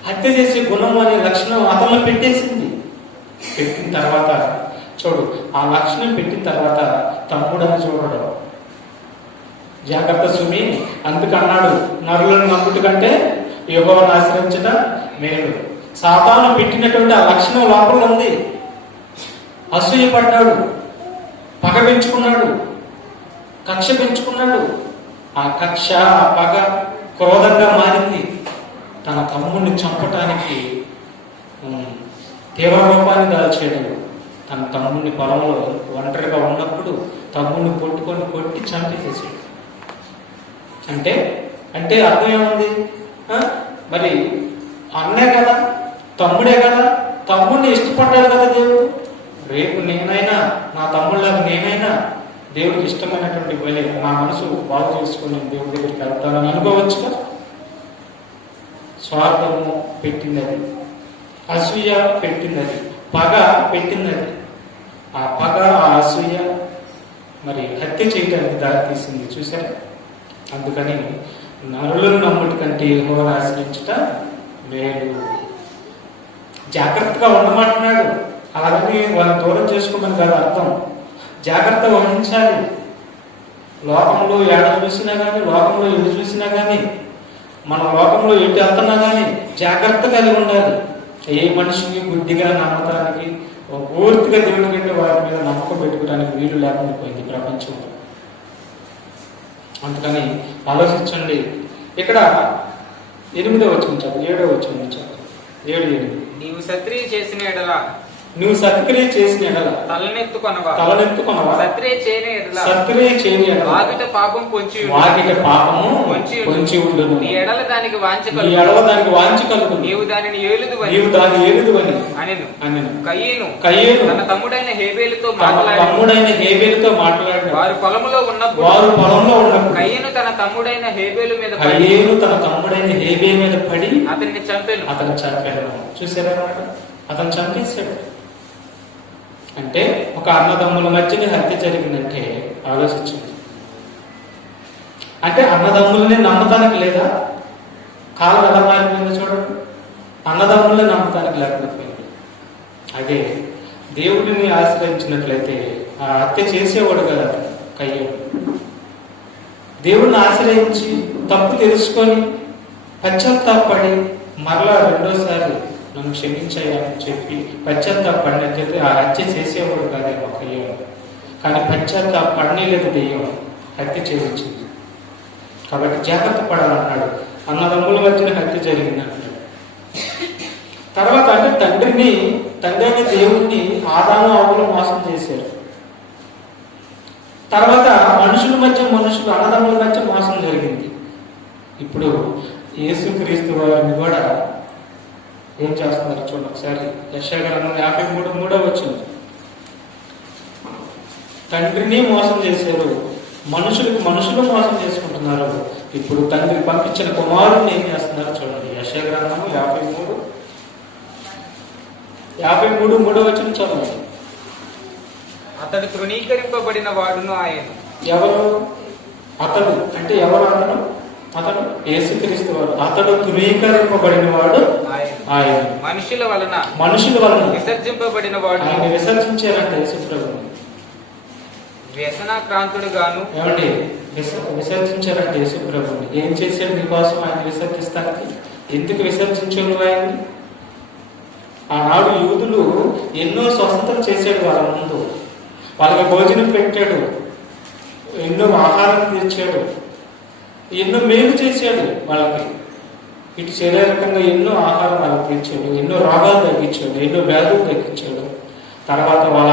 హత్య చేసే గుణం అనే లక్షణం అతను పెట్టేసింది. పెట్టిన తర్వాత చూడు, ఆ లక్షణం పెట్టిన తర్వాత తమ్ముడని చూడడం. జాగ్రత్త సుమి, అందుకన్నాడు నరులను నమ్ముట కంటే యెహోవాను ఆశ్రయించడం మేలు. సాతాను పెట్టినటువంటి ఆ లక్షణం లోపల ఉంది. అసూయ పడ్డాడు, పగ పెంచుకున్నాడు, కక్ష పెంచుకున్నాడు. ఆ కక్ష, ఆ పగ క్రోధంగా మారింది. తన తమ్ముడిని చంపటానికి తీవ్ర రూపాన్ని దాల్చాడు. తన తమ్ముడిని పొలంలో ఒంటరిగా ఉన్నప్పుడు తమ్ముడిని కొట్టి చంపేసేసాడు. అంటే అంటే అర్థం ఏముంది? మరి అన్నే కదా, తమ్ముడే కదా, తమ్ముడిని ఇష్టపడ్డాడు కదా దేవుడు. రేపు నేనైనా, నా తమ్ముళ్ళకి నేనైనా దేవుడికి ఇష్టమైనటువంటి బలి నా మనసు బాగు చేసుకుని దేవుడి దగ్గరికి వెళ్తానని అనుకోవచ్చు కదా. స్వార్థము పెట్టింది, అసూయ పెట్టింది, పగ పెట్టింది. ఆ పగ, ఆ అసూయ మరి హత్య చేయడానికి దారితీసింది. చూసారా? అందుకని నరులను నమ్ముట కంటే యెహోవాను ఆశ్రయించుట మేలు. జాగ్రత్తగా ఉండమంటున్నాడు. అలాగని వాళ్ళని దూరం చేసుకోమని కాదు అర్థం. జాగ్రత్త వహించాలి. లోకంలో ఏడ చూసినా కానీ, లోకంలో ఎటు చూసినా కానీ, మన లోకంలో ఎటు వెళ్తున్నా కానీ జాగ్రత్త కలిగి ఉండాలి. ఏ మనిషిని గుడ్డిగా నమ్మటానికి, పూర్తిగా దేవుని కంటే వారి మీద నమ్మకం పెట్టుకోవడానికి వీలు లేకుండా పోయింది ప్రపంచంలో. అందుకని ఆలోచించండి. ఇక్కడ 8వ వచనం చాలు, 7వ వచనం చాలు. 7:8 నీవు సత్క్రియ చేసిన ఎడల, నువ్వు సత్క్రియ చేసిన ఎడల తలనెత్తుకొనవా, సత్క్రియ చేయని ఎడల వాకిట పాపం పొంచి పొంచి ఉండును. నీ ఎడల దానికి వాంఛ కలుగును. నీవు దానిని ఏలుదువని అనెను. కయీను తన తమ్ముడైన హేబేలుతో మాట్లాడాడు. వారు పొలములో ఉన్నప్పుడు కయీను తన తమ్ముడైన హేబేలు మీద పడి అతన్ని చంపాను. చూసారా? అతను చంపేశాడు. అంటే ఒక అన్నదమ్ముల మధ్యని హత్య జరిగిందంటే ఆలోచించండి. అంటే అన్నదమ్ముల్ని నమ్మటానికి లేదా? కాలం ఎలా మారిపోయింది చూడండి. అన్నదమ్ముల్ని నమ్మటానికి లేకపోయింది. అదే దేవుడిని ఆశ్రయించినట్లయితే ఆ హత్య చేసేవాడు కదా కయ్యేడు. దేవుడిని ఆశ్రయించి తప్పు తెలుసుకొని పశ్చాత్తాపడి మరలా రెండోసారి నన్ను క్షమించాయని చెప్పి పశ్చాత్తాపడినట్లయితే ఆ హత్య చేసేవాడు కాదేమో కయ్యేడు. కానీ పశ్చాత్తాపడలేదు దెయ్యం, హత్య చేయించింది. కాబట్టి జాగ్రత్త పడాలన్నాడు. అన్నదమ్ముల మధ్యన హత్య జరిగింది అన్నాడు. తర్వాత అంటే తండ్రి అయిన దేవుణ్ణి ఆదాము అవ్వలు మోసం చేశారు. తర్వాత అన్నదమ్ముల మధ్య మోసం జరిగింది. ఇప్పుడు యేసుక్రీస్తు వారిని కూడా ఏం చేస్తున్నారు చూడండి ఒకసారి. యెషయా గ్రంథం 53:3 వచ్చింది. తండ్రిని మోసం చేశారు, మనుషులు మోసం చేసుకుంటున్నారు. ఇప్పుడు తండ్రి పంపించిన కుమారుడిని ఏం చేస్తున్నారు చూడండి. యెషయా గ్రంథం 53:3 వచ్చిన చదవండి. అతడు తృణీకరింపబడిన వాడును ఆయన. ఎవరు అతడు? అంటే ఎవరు అతడు యేసుక్రీస్తు వారు. అతడు తృణీకరింపబడిన వాడు ఆయన. మనుషుల వలన విసర్జింపబడిన వాడు. ఆయన విసర్జించారంట యేసుప్రభుని. వ్యసనాక్రాంతుడు గాను. ఏమండి? విసర్జించారంట యేసుప్రభుని. ఏం చేశాడు మీకోసం ఆయన విసర్జిస్తానికి? ఎందుకు విసర్జించారు ఆయన్ని? ఆనాడు యూదులు ఎన్నో స్వస్థతలు చేశాడు వాళ్ళ ముందు. వాళ్ళకి భోజనం పెట్టాడు, ఎన్నో ఆహారం తెచ్చాడు, ఎన్నో మేలు చేశాడు వాళ్ళకి. ఇటు శారీరకంగా ఎన్నో ఆహారం వాళ్ళకి తెచ్చాడు, ఎన్నో రోగాలు తగ్గించాడు, ఎన్నో వ్యాధులు తగ్గించాడు. తర్వాత వాళ్ళ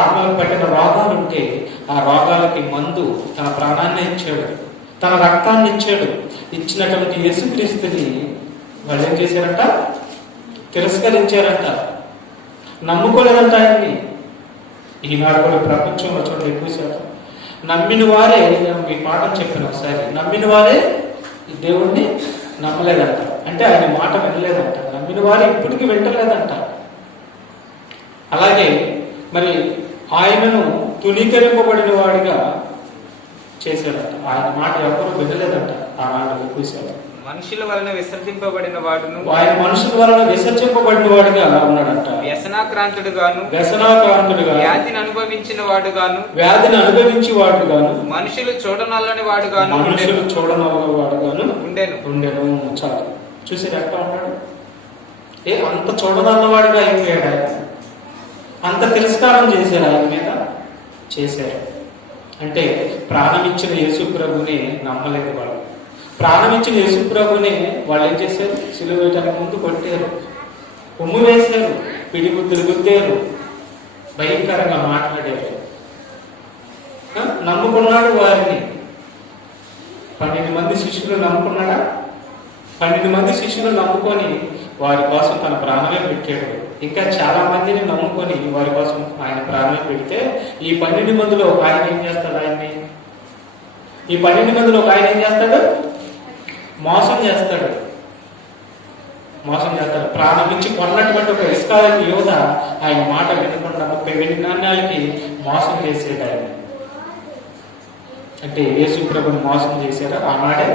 ఆత్మలకు పట్టిన రోగాలు ఉంటే ఆ రోగాలకి మందు తన ప్రాణాన్ని ఇచ్చాడు, తన రక్తాన్ని ఇచ్చాడు. ఇచ్చినటువంటి యేసుక్రీస్తుని వాళ్ళు ఏం చేశారంట? తిరస్కరించారంట, నమ్ముకోలేదంట ఆయన్ని. ఈనాడు కూడా ప్రపంచంలో చూడండి ఎక్కువ శాతం నమ్మిన వారే, మీ పాఠం చెప్పిన ఒకసారి, నమ్మిన వారే ఈ దేవుణ్ణి నమ్మలేదంట. అంటే ఆయన మాట వినలేదంట. నమ్మిన వారు ఇప్పటికీ వింటలేదంట. అలాగే మరి ఆయనను తునీకరింపబడిన వాడిగా చేశాడంట. ఆయన మాట ఎవరు వినలేదంట ఆనాడు ఎక్కువ శాతం. మనుషుల వలన విసర్జింపబడిన వాడును, ఆయన మనుషుల వలన విసర్జింపబడిన వాడిగా ఉన్నాడంట. వ్యసనాక్రాంతుడుగాను, వ్యాధిని అనుభవించిన వాడుగాను, మనుషులు చూడనల్లని వాడుగాను ఉండెను. చాలు చూసారు ఎట్లా ఉన్నాడు. అంత చూడనన్నవాడిగా అయిపోయాడు ఆయన. అంత తిరస్కారం చేశారు ఆయన మీద, చేశారు. అంటే ప్రాణమిచ్చిన యేసు ప్రభుని నమ్మలేదు వాళ్ళు. ప్రాణమిచ్చిన యేసు ప్రభుని వాళ్ళు ఏం చేశారు? సిలువ వేయడానికి ముందు కొట్టారు, ఉమ్ము వేశారు, పిడిగుద్దులు గుద్దారు, భయంకరంగా మాట్లాడారు. నమ్ముకున్నాడు వారిని. 12 మంది శిష్యులు నమ్ముకున్నాడా? 12 మంది శిష్యులు నమ్ముకొని వారి కోసం తన ప్రాణమే పెట్టాడు. ఇంకా చాలా మందిని నమ్ముకొని వారి కోసం ఆయన ప్రాణమే పెడితే ఈ 12 మందిలో ఒక ఆయన ఏం చేస్తాడు? ఈ 12 మందిలో ఒక ఆయన ఏం చేస్తాడు? మోసం చేస్తాడు. ప్రాణం నుంచి కొన్నటువంటి ఒక ఇస్కారియోతు యోధ ఆయన మాట వినకుండా 30 వెండి నాణ్యాలకి మోసం చేసేది ఆయన. అంటే యేసు ప్రభుని మోసం చేశారా ఆనాడే?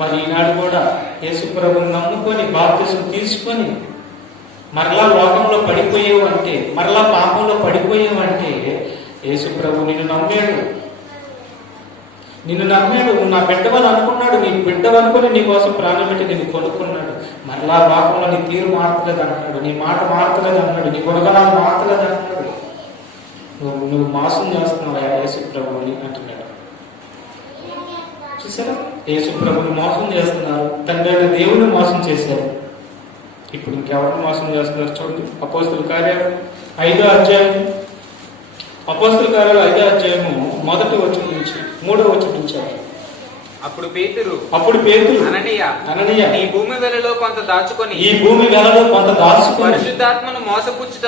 మరి ఈనాడు కూడా యేసు ప్రభుని నమ్ముకొని బాప్తిసం తీసుకొని మరలా లోకంలో పడిపోయేవు అంటే, మరలా పాపంలో పడిపోయేవు అంటే యేసు ప్రభు నిన్ను నమ్మాడు. నువ్వు నా బిడ్డవని అనుకున్నాడు. నీ బిడ్డవనుకొని నీ కోసం ప్రాణం పెట్టి నిన్ను కొనుక్కున్నాడు. మరలా లోకంలో నీ తీరు మారతలేదు అంటున్నాడు, నీ మాట మారతలేదు అంటున్నాడు, నీ గుణగణాలు మారతలేదు అంటున్నాడు. నువ్వు మోసం చేస్తున్నావు యేసు ప్రభుని అంటున్నాడు. చూసారా? యేసు ప్రభుని మోసం చేస్తున్నారు. తండ్రి అయిన దేవుని మోసం చేశారు. ఇప్పుడు ఇంకెవరిని మోసం చేస్తున్నారు చూడండి. అపోస్తలుల కార్యాలు 5వ అధ్యాయం, అపోస్తలుల కార్యాలు 5వ అధ్యాయము 1వ వచనం నుంచి 3వ వచనం నుంచి. అప్పుడు పేతురు అననీయ, ఈ భూమి వెలలో కొంత దాచుకొని పరిశుద్ధాత్మను మోసపుచ్చుట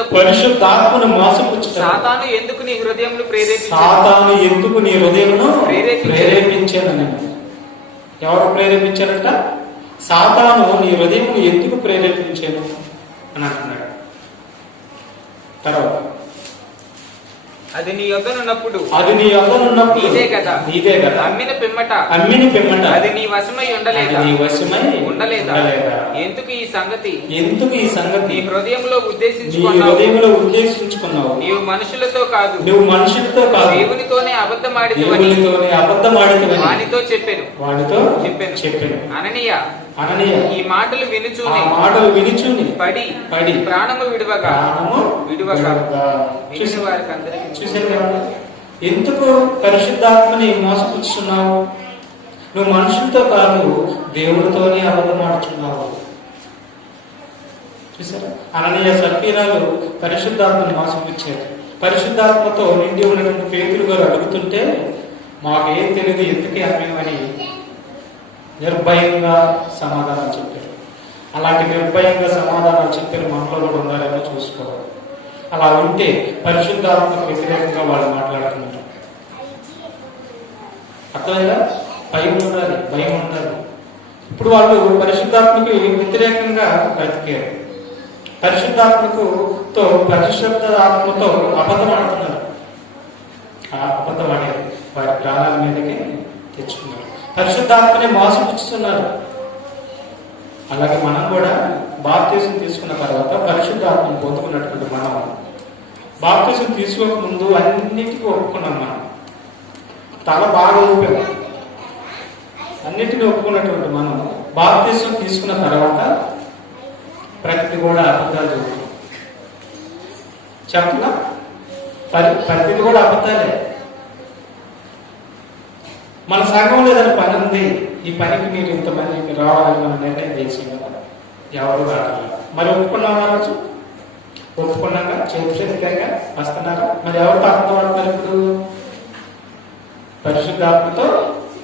సాతాను ఎందుకు నీ హృదయమును ప్రేరేపించాను. ఎవరు ప్రేరేపించారంట? సాతాను నీ హృదయమును ఎందుకు ప్రేరేపించాను అని అంటున్నాడు. తర్వాత అది నీ యొద్దనున్నప్పుడు నీదే కదా అమ్మిన పిమ్మట అది నీ వశమై ఉండలేదా? ఎందుకు ఈ సంగతి నీ హృదయంలో ఉద్దేశించుకున్నావు? నీవు మనుషులతో కాదు దేవునితోనే అబద్ధమాడితివని వానితో చెప్పాను. అననీయ, ఈ మాటలు వినుచూని పడి ప్రాణము విడువగా వారికి అందరికీ. ఎందుకు పరిశుద్ధాత్మని మోసపుచ్చున్నావు? నువ్వు మనుషులతో కాదు దేవుడితోనే అబద్ధమాడుచున్నావు. చూసారా? అననీయ సల్ఫీరాలు పరిశుద్ధాత్మని మోసపుచ్చారు. పరిశుద్ధాత్మతో నిండి ఉన్నటువంటి పేతురు గారు అడుగుతుంటే మాకేం తెలియదు, ఎందుకే అమ్మేమని నిర్భయంగా సమాధానం చెప్పారు. అలాంటి నిర్భయంగా సమాధానం చెప్పిన మనలో కూడా ఉన్నారేమో చూసుకోవాలి. అలా ఉంటే పరిశుద్ధాత్మకు వ్యతిరేకంగా వాళ్ళు మాట్లాడుతున్నారు. అర్థమైందా? భయం ఉండాలి. ఇప్పుడు వాళ్ళు పరిశుద్ధాత్మకి వ్యతిరేకంగా బ్రతికారు. పరిశుద్ధాత్మతో అబద్ధం ఆడుతున్నారు. ఆ అబద్ధం ఆడారు, వారి ప్రాణాల మీదకి తెచ్చుకున్నారు. పరిశుద్ధాత్మని మోసపుచ్చుతున్నారు. అలాగే మనం కూడా బాప్తిసం తీసుకున్న తర్వాత పరిశుద్ధాత్మను పొందుకున్నటువంటి మనం బాప్తిసం తీసుకోక ముందు అన్నిటికీ ఒప్పుకున్నాం. మనం తల బాగా ఊపాం, అన్నిటికీ ఒప్పుకున్నటువంటి మనం బాప్తిసం తీసుకున్న తర్వాత ప్రతిది కూడా అబద్ధాలు చెబుతాం. చెప్పలా? ప్రతిది కూడా అబద్ధాలే. మన సంఘంలో ఏదైనా పని ఉంది, ఈ పనికి మీరు ఇంతమంది రావాలని మనం నిర్ణయం చేసాం కదా, ఎవరు రావాలి. మరి ఒప్పుకున్నామా? రోజు ఒప్పుకున్నాక చేతిగా వస్తున్నారా? మరి ఎవరితో అబద్ధం ఆడుతున్నారు? ఇప్పుడు పరిశుద్ధాత్మతో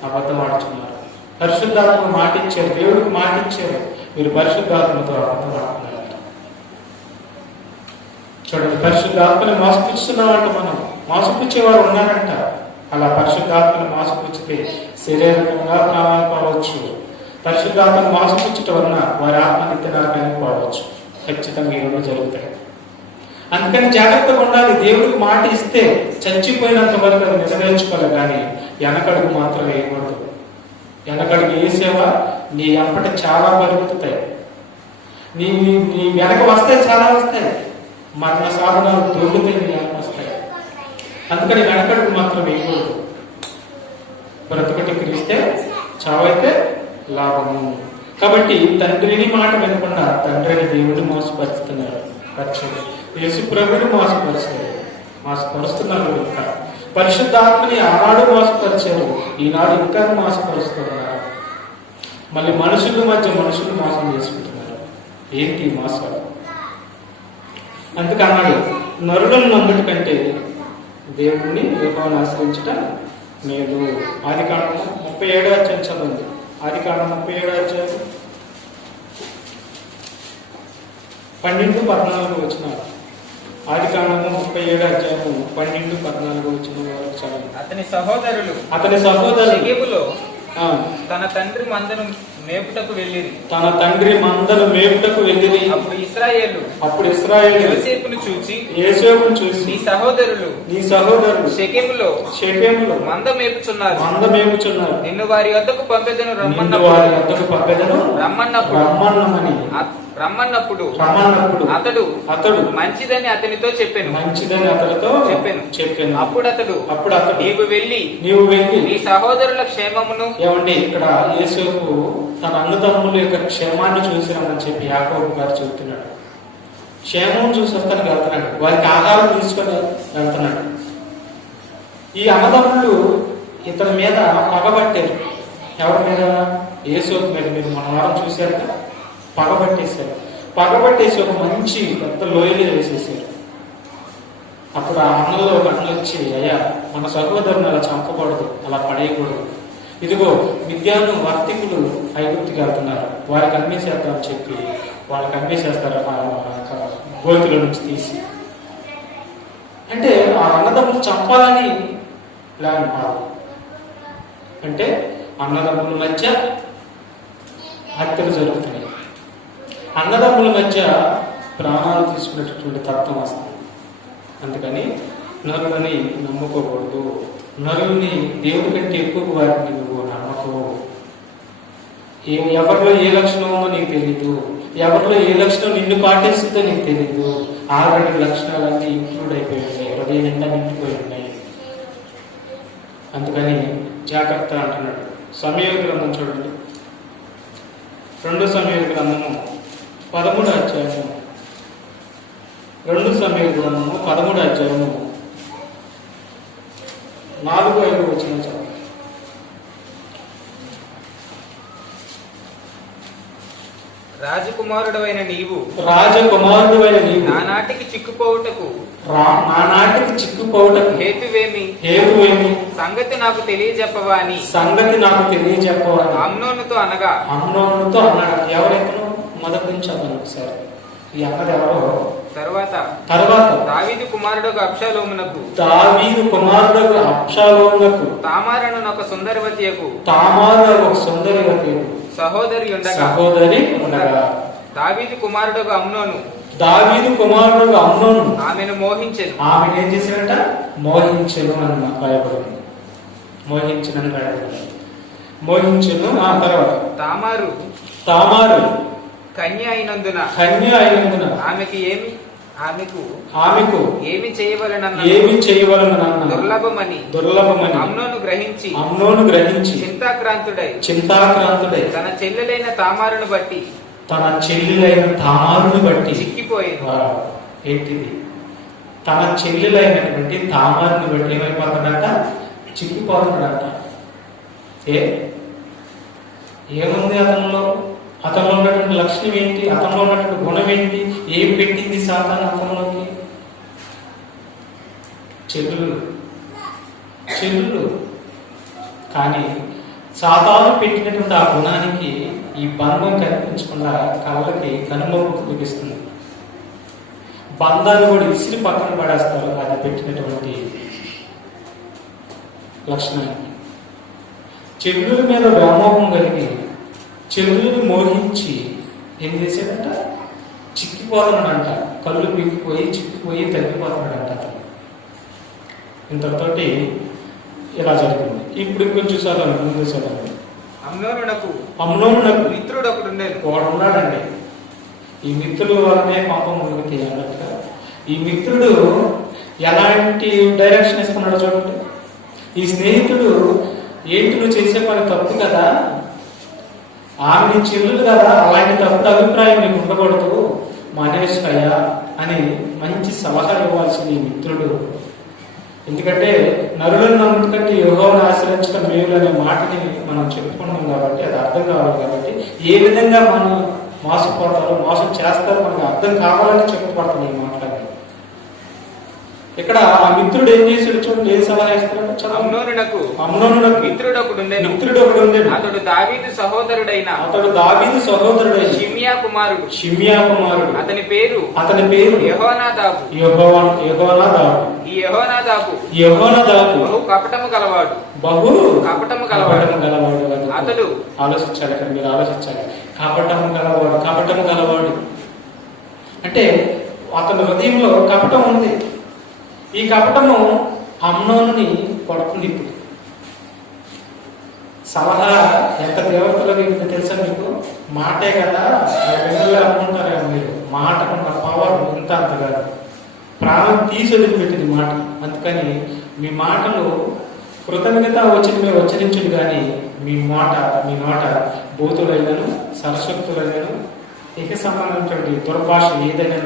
అబద్ధం ఆడుతున్నారు. పరిశుద్ధాత్మ మాట ఇచ్చారు, దేవుడికి మాట ఇచ్చారు, మీరు పరిశుద్ధాత్మతో అబద్ధం ఆడుతున్నారు. చూడండి, పరిశుద్ధాత్మని మోసపుచ్చుతున్నామంట. మనం మోసపుచ్చేవారు ఉన్నారంట. అలా పరిశుద్ధాత్మను మోసపుచ్చితే శరీరంగా ప్రాణాలు పోవచ్చు. పరిశుద్ధాత్మను మోసపుచ్చటం వలన వారి ఆత్మనిత్య నరకానికి పోవచ్చు. ఖచ్చితంగా ఈ రెండు జరుగుతాయి. అందుకని జాగ్రత్తగా ఉండాలి. దేవుడికి మాట ఇస్తే చచ్చిపోయినంత వరకు అది నెరవేర్చుకోవాలి, కానీ వెనకడుగు మాత్రం వేయకూడదు. వెనకడుగు వేసేవా నీ వెంపట చాలా పరిగెత్తుతాయి. నీ నీ వెనక వస్తాయి, చాలా వస్తాయి. మరణ సాధనాలు దొరుకుతాయి, నీ వెనక వస్తాయి. అందుకని వెనకడుగు మాత్రం వేయకూడదు. బ్రతుకటి క్రీస్తే చావైతే లాభము. కాబట్టి తండ్రిని మాట వినకుండా తండ్రిని దేవుడిని మోసపరుస్తున్నాడు. యేసు ప్రభుని మోసపరుస్తున్నారు. ఇంకా పరిశుద్ధాత్మని ఆనాడు మోసపరిచారు, ఈనాడు ఇంకా మోసపరుస్తున్నారు. మళ్ళీ మనుషుల మధ్య మనుషులు మోసం చేసుకుంటున్నారు. ఏంటి మోసాలు? అందుకన్నాడు, నరులను నమ్ముట కంటే దేవుణ్ణి యెహోవాను ఆశ్రయించటం మేలు. ఆదికాండం 37వ అధ్యాయం చదవండి. ఆదికాండం 37వ అధ్యాయం 12-14 వచనాలు. ఆదికాండము 37వ అధ్యాయం 12-14 వచనాల వరకు చదవండి. అతని సహోదరులు షెకెములో తన తండ్రి మందను మేపుటకు వెళ్ళిరి. అప్పుడు ఇశ్రాయేలు యోసేపును చూచి నీ సహోదరులు షెకెములో మంద మేపుచున్నారు, నిన్ను వారి వద్దకు పంపెదను రమ్మన్నప్పుడు అతడు మంచిదని అతనితో చెప్పాను. అప్పుడు అతడు నీవు వెళ్ళి నీ సహోదరుల క్షేమమును. ఏమండి, ఇక్కడ యేసేపు తన అన్నదమ్ముల యొక్క క్షేమాన్ని చూసినామని చెప్పి యాకోబు గారు చెబుతున్నాడు. క్షేమం చూసి వస్తానికి వెళ్తున్నాడు, వారికి ఆహారం తీసుకొని వెళ్తున్నాడు. ఈ అన్నదమ్ములు ఇతని మీద పగబట్టారు. ఎవరి మీద? యేసేపు మీద. మీరు మన వారం చూశారు కదా, పగబట్టేసి ఒక మంచి పెద్ద లోయలు వేసేసారు. అప్పుడు ఆ అన్నలో ఒక అన్న వచ్చి, అయ్యా మన సహోదరుని అలా చంపకూడదు, అలా పడేయకూడదు. ఇదిగో మిద్యాను వర్తికులు ఐగుప్తుకి వెళ్తున్నారు, వారికి అమ్మేసేద్దామని చెప్పి వాళ్ళకి అమ్మేసేస్తారు గోతిలో నుంచి తీసి. అంటే ఆ అన్నదమ్ములు చంపాలని ప్లాన్ కాదు. అంటే అన్నదమ్ముల మధ్య హత్యలు జరుగుతున్నాయి. అన్నదమ్ముల మధ్య ప్రాణాలు తీసుకునేటటువంటి తత్వం వస్తుంది. అందుకని నరులని నమ్ముకోకూడదు. నరుల్ని దేవుడి కంటే ఎక్కువ వారిని నువ్వు నమ్మకో. ఎవరిలో ఏ లక్షణం ఉందో నీకు తెలీదు, ఎవరిలో ఏ లక్షణం నిన్ను పాటిస్తుందో నీకు తెలీదు. ఆల్రెడీ లక్షణాలన్నీ ఇంక్లూడ్ అయిపోయి ఉన్నాయి, హృదయం నిండా నిండిపోయి ఉన్నాయి. అందుకని జాగ్రత్త అంటున్నాడు. సమూయేలు గ్రంథం చూడండి, 2 సమూయేలు గ్రంథము 13వ అధ్యాయము. 2 సమూయేలు గ్రంథము 13వ అధ్యాయము 4-5 వచనం చదువు. రాజకుమారుడవైన నీవు నానాటికి చిక్కుపోవుటకు హేతువేమి సంగతి నాకు తెలియజెప్పవా అని అమ్నోనుతో అన్నాడు. ఎవరైతే మొదటి నుంచి అతను ఒకసారి ఈ అన్నది ఎవరో. తర్వాత దావీదు కుమారుడు అబ్షాలోమునకు తామారు ఒక సుందరవతియకు సహోదరి ఉండగా దావీదు కుమారుడు అమ్నోను ఆమెను మోహించెను. ఆమెను ఏం చేశాడంట? మోహించెను అని భయపడింది. మోహించెను. ఆ తర్వాత తామారు కన్య అయినందున ఆమెకు ఏమి చేయవలనన్న దుర్లభమని అమ్నోను గ్రహించి చింతాక్రాంతుడై తన చెల్లెలైన తామారును బట్టి చిక్కిపోయింది. ఏంటిది? తన చెల్లెలైనటువంటి తామారుని బట్టి ఏమైపోతాడంట? చిక్కిపోతాడంట. ఏముంది అతనిలో ఉన్నటువంటి లక్షణం ఏంటి? అతనిలో ఉన్నటువంటి గుణం ఏంటి? ఏం పెట్టింది సాతాను అతనిలోకి? చెల్లులు. కానీ సాతాను పెట్టినటువంటి ఆ గుణానికి ఈ బంధం కనిపించకుండా కళ్ళకి కనుమొప్పు చూపిస్తుంది. బంధాన్ని కూడా విసిరి పక్కన పడేస్తారు అది పెట్టినటువంటి లక్షణానికి. చెల్లుల మీద వ్యామోహం కలిగి చెల్లుని మోహించి ఏం చేశాడంట? చిక్కిపోతున్నాడంట. కళ్ళు చిక్కిపోయి తగ్గిపోతున్నాడంట. ఇంతతోటి ఇలా జరిగింది. ఇప్పుడు ఇంకొంచెం చదవండి, ముందు చదవండి. అమ్నోనునకు మిత్రుడు ఒకడు ఉన్నాడండి. ఈ మిత్రుల వల్లనే పాపం మునిగితే అన్నట్టుగా ఈ మిత్రుడు ఎలాంటి డైరెక్షన్ ఇస్తున్నాడు చూడండి. ఈ స్నేహితుడు ఏంటి నువ్వు చేసే పని తప్పు కదా, ఆమె నీ చెల్లెలు కదా, అలాంటి తప్పుడు అభిప్రాయం నీకు ఉండకూడదు మానేశ్వయ్యా అని మంచి సలహా ఇవ్వాల్సింది ఈ మిత్రుడు. ఎందుకంటే నరులను నమ్ముకంటే యెహోవాను ఆశ్రయించడం మేలు అనే మాటని మనం చెప్పుకుంటాం కాబట్టి అది అర్థం కావాలి. కాబట్టి ఏ విధంగా మనం మోసపోతారో మోసం చేస్తారో మనకు అర్థం కావాలని చెప్పబడుతుంది ఈ మాటలు. ఇక్కడ ఆ మిత్రుడు ఏం చేశాడు చూడండి, ఏం సలహా ఇస్తున్నాడు? అమ్నోనునకు మిత్రుడు ఒకడు ఉండేను. అతడు దావీదు సహోదరుడైన షిమ్యా కుమారుడు. అతని పేరు యెహోనాదాబు. ఈ యెహోనాదాబు బహు కపటము గలవాడు. అతడు ఆలోచించాలి. ఇక్కడ మీరు ఆలోచించాలి. కపటము గలవాడు అంటే అతని హృదయంలో కపటం ఉంది. ఈ కపటము అమ్నోనుని కొడుతుంది. ఇప్పుడు సలహా ఎంత దేవతలకు తెలుసా మీకు? మాటే కదా విన్నలు అనుకుంటారేమో మీరు. మాటకున్న పవర్ ఇంత అంత కాదు, ప్రాణం తీసి వదిలిపెట్టింది మాట. అందుకని మీ మాటలు కృతజ్ఞత వచ్చినమే ఉచ్చరించుడు కానీ మీ నోట భూతులైనను సరస్వక్తులైనను ఇక సంబంధించినటువంటి దుర్భాష ఏదైనా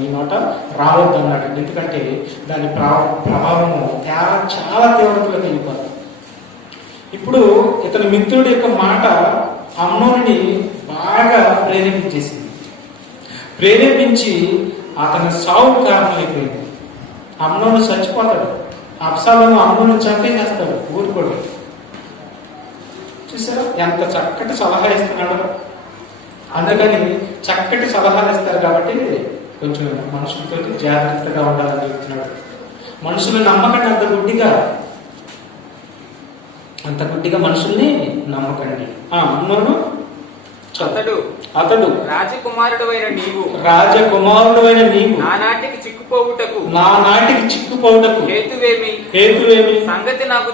మీ నోట రావద్దు అన్నాడు. ఎందుకంటే దాని ప్రభావము చాలా తీవ్రతగా వెళ్ళిపోతుంది. ఇప్పుడు ఇతని మిత్రుడి యొక్క మాట అమ్నోనుని బాగా ప్రేరేపించి అతని సావు కారణమైపోయింది. అమ్నోను చచ్చిపోతాడు. అబ్షాలోము అమ్నోను చంపేసేస్తాడు ఊరుకోడు. చూసారా ఎంత చక్కటి సలహా ఇస్తున్నాడు. అందుకని చక్కటి సలహాలు ఇస్తారు కాబట్టి కొంచెం మనుషులతో జాగ్రత్తగా ఉండాలని చెప్తున్నాడు. మనుషులు నమ్మకండి, అంత గుడ్డిగా మనుషుల్ని నమ్మకండి. అమ్నోను అతడు రాజకుమారుడైన నీవు నానాటికి చిక్కుపోవుటకు హేతువేమి సంగతి నాకు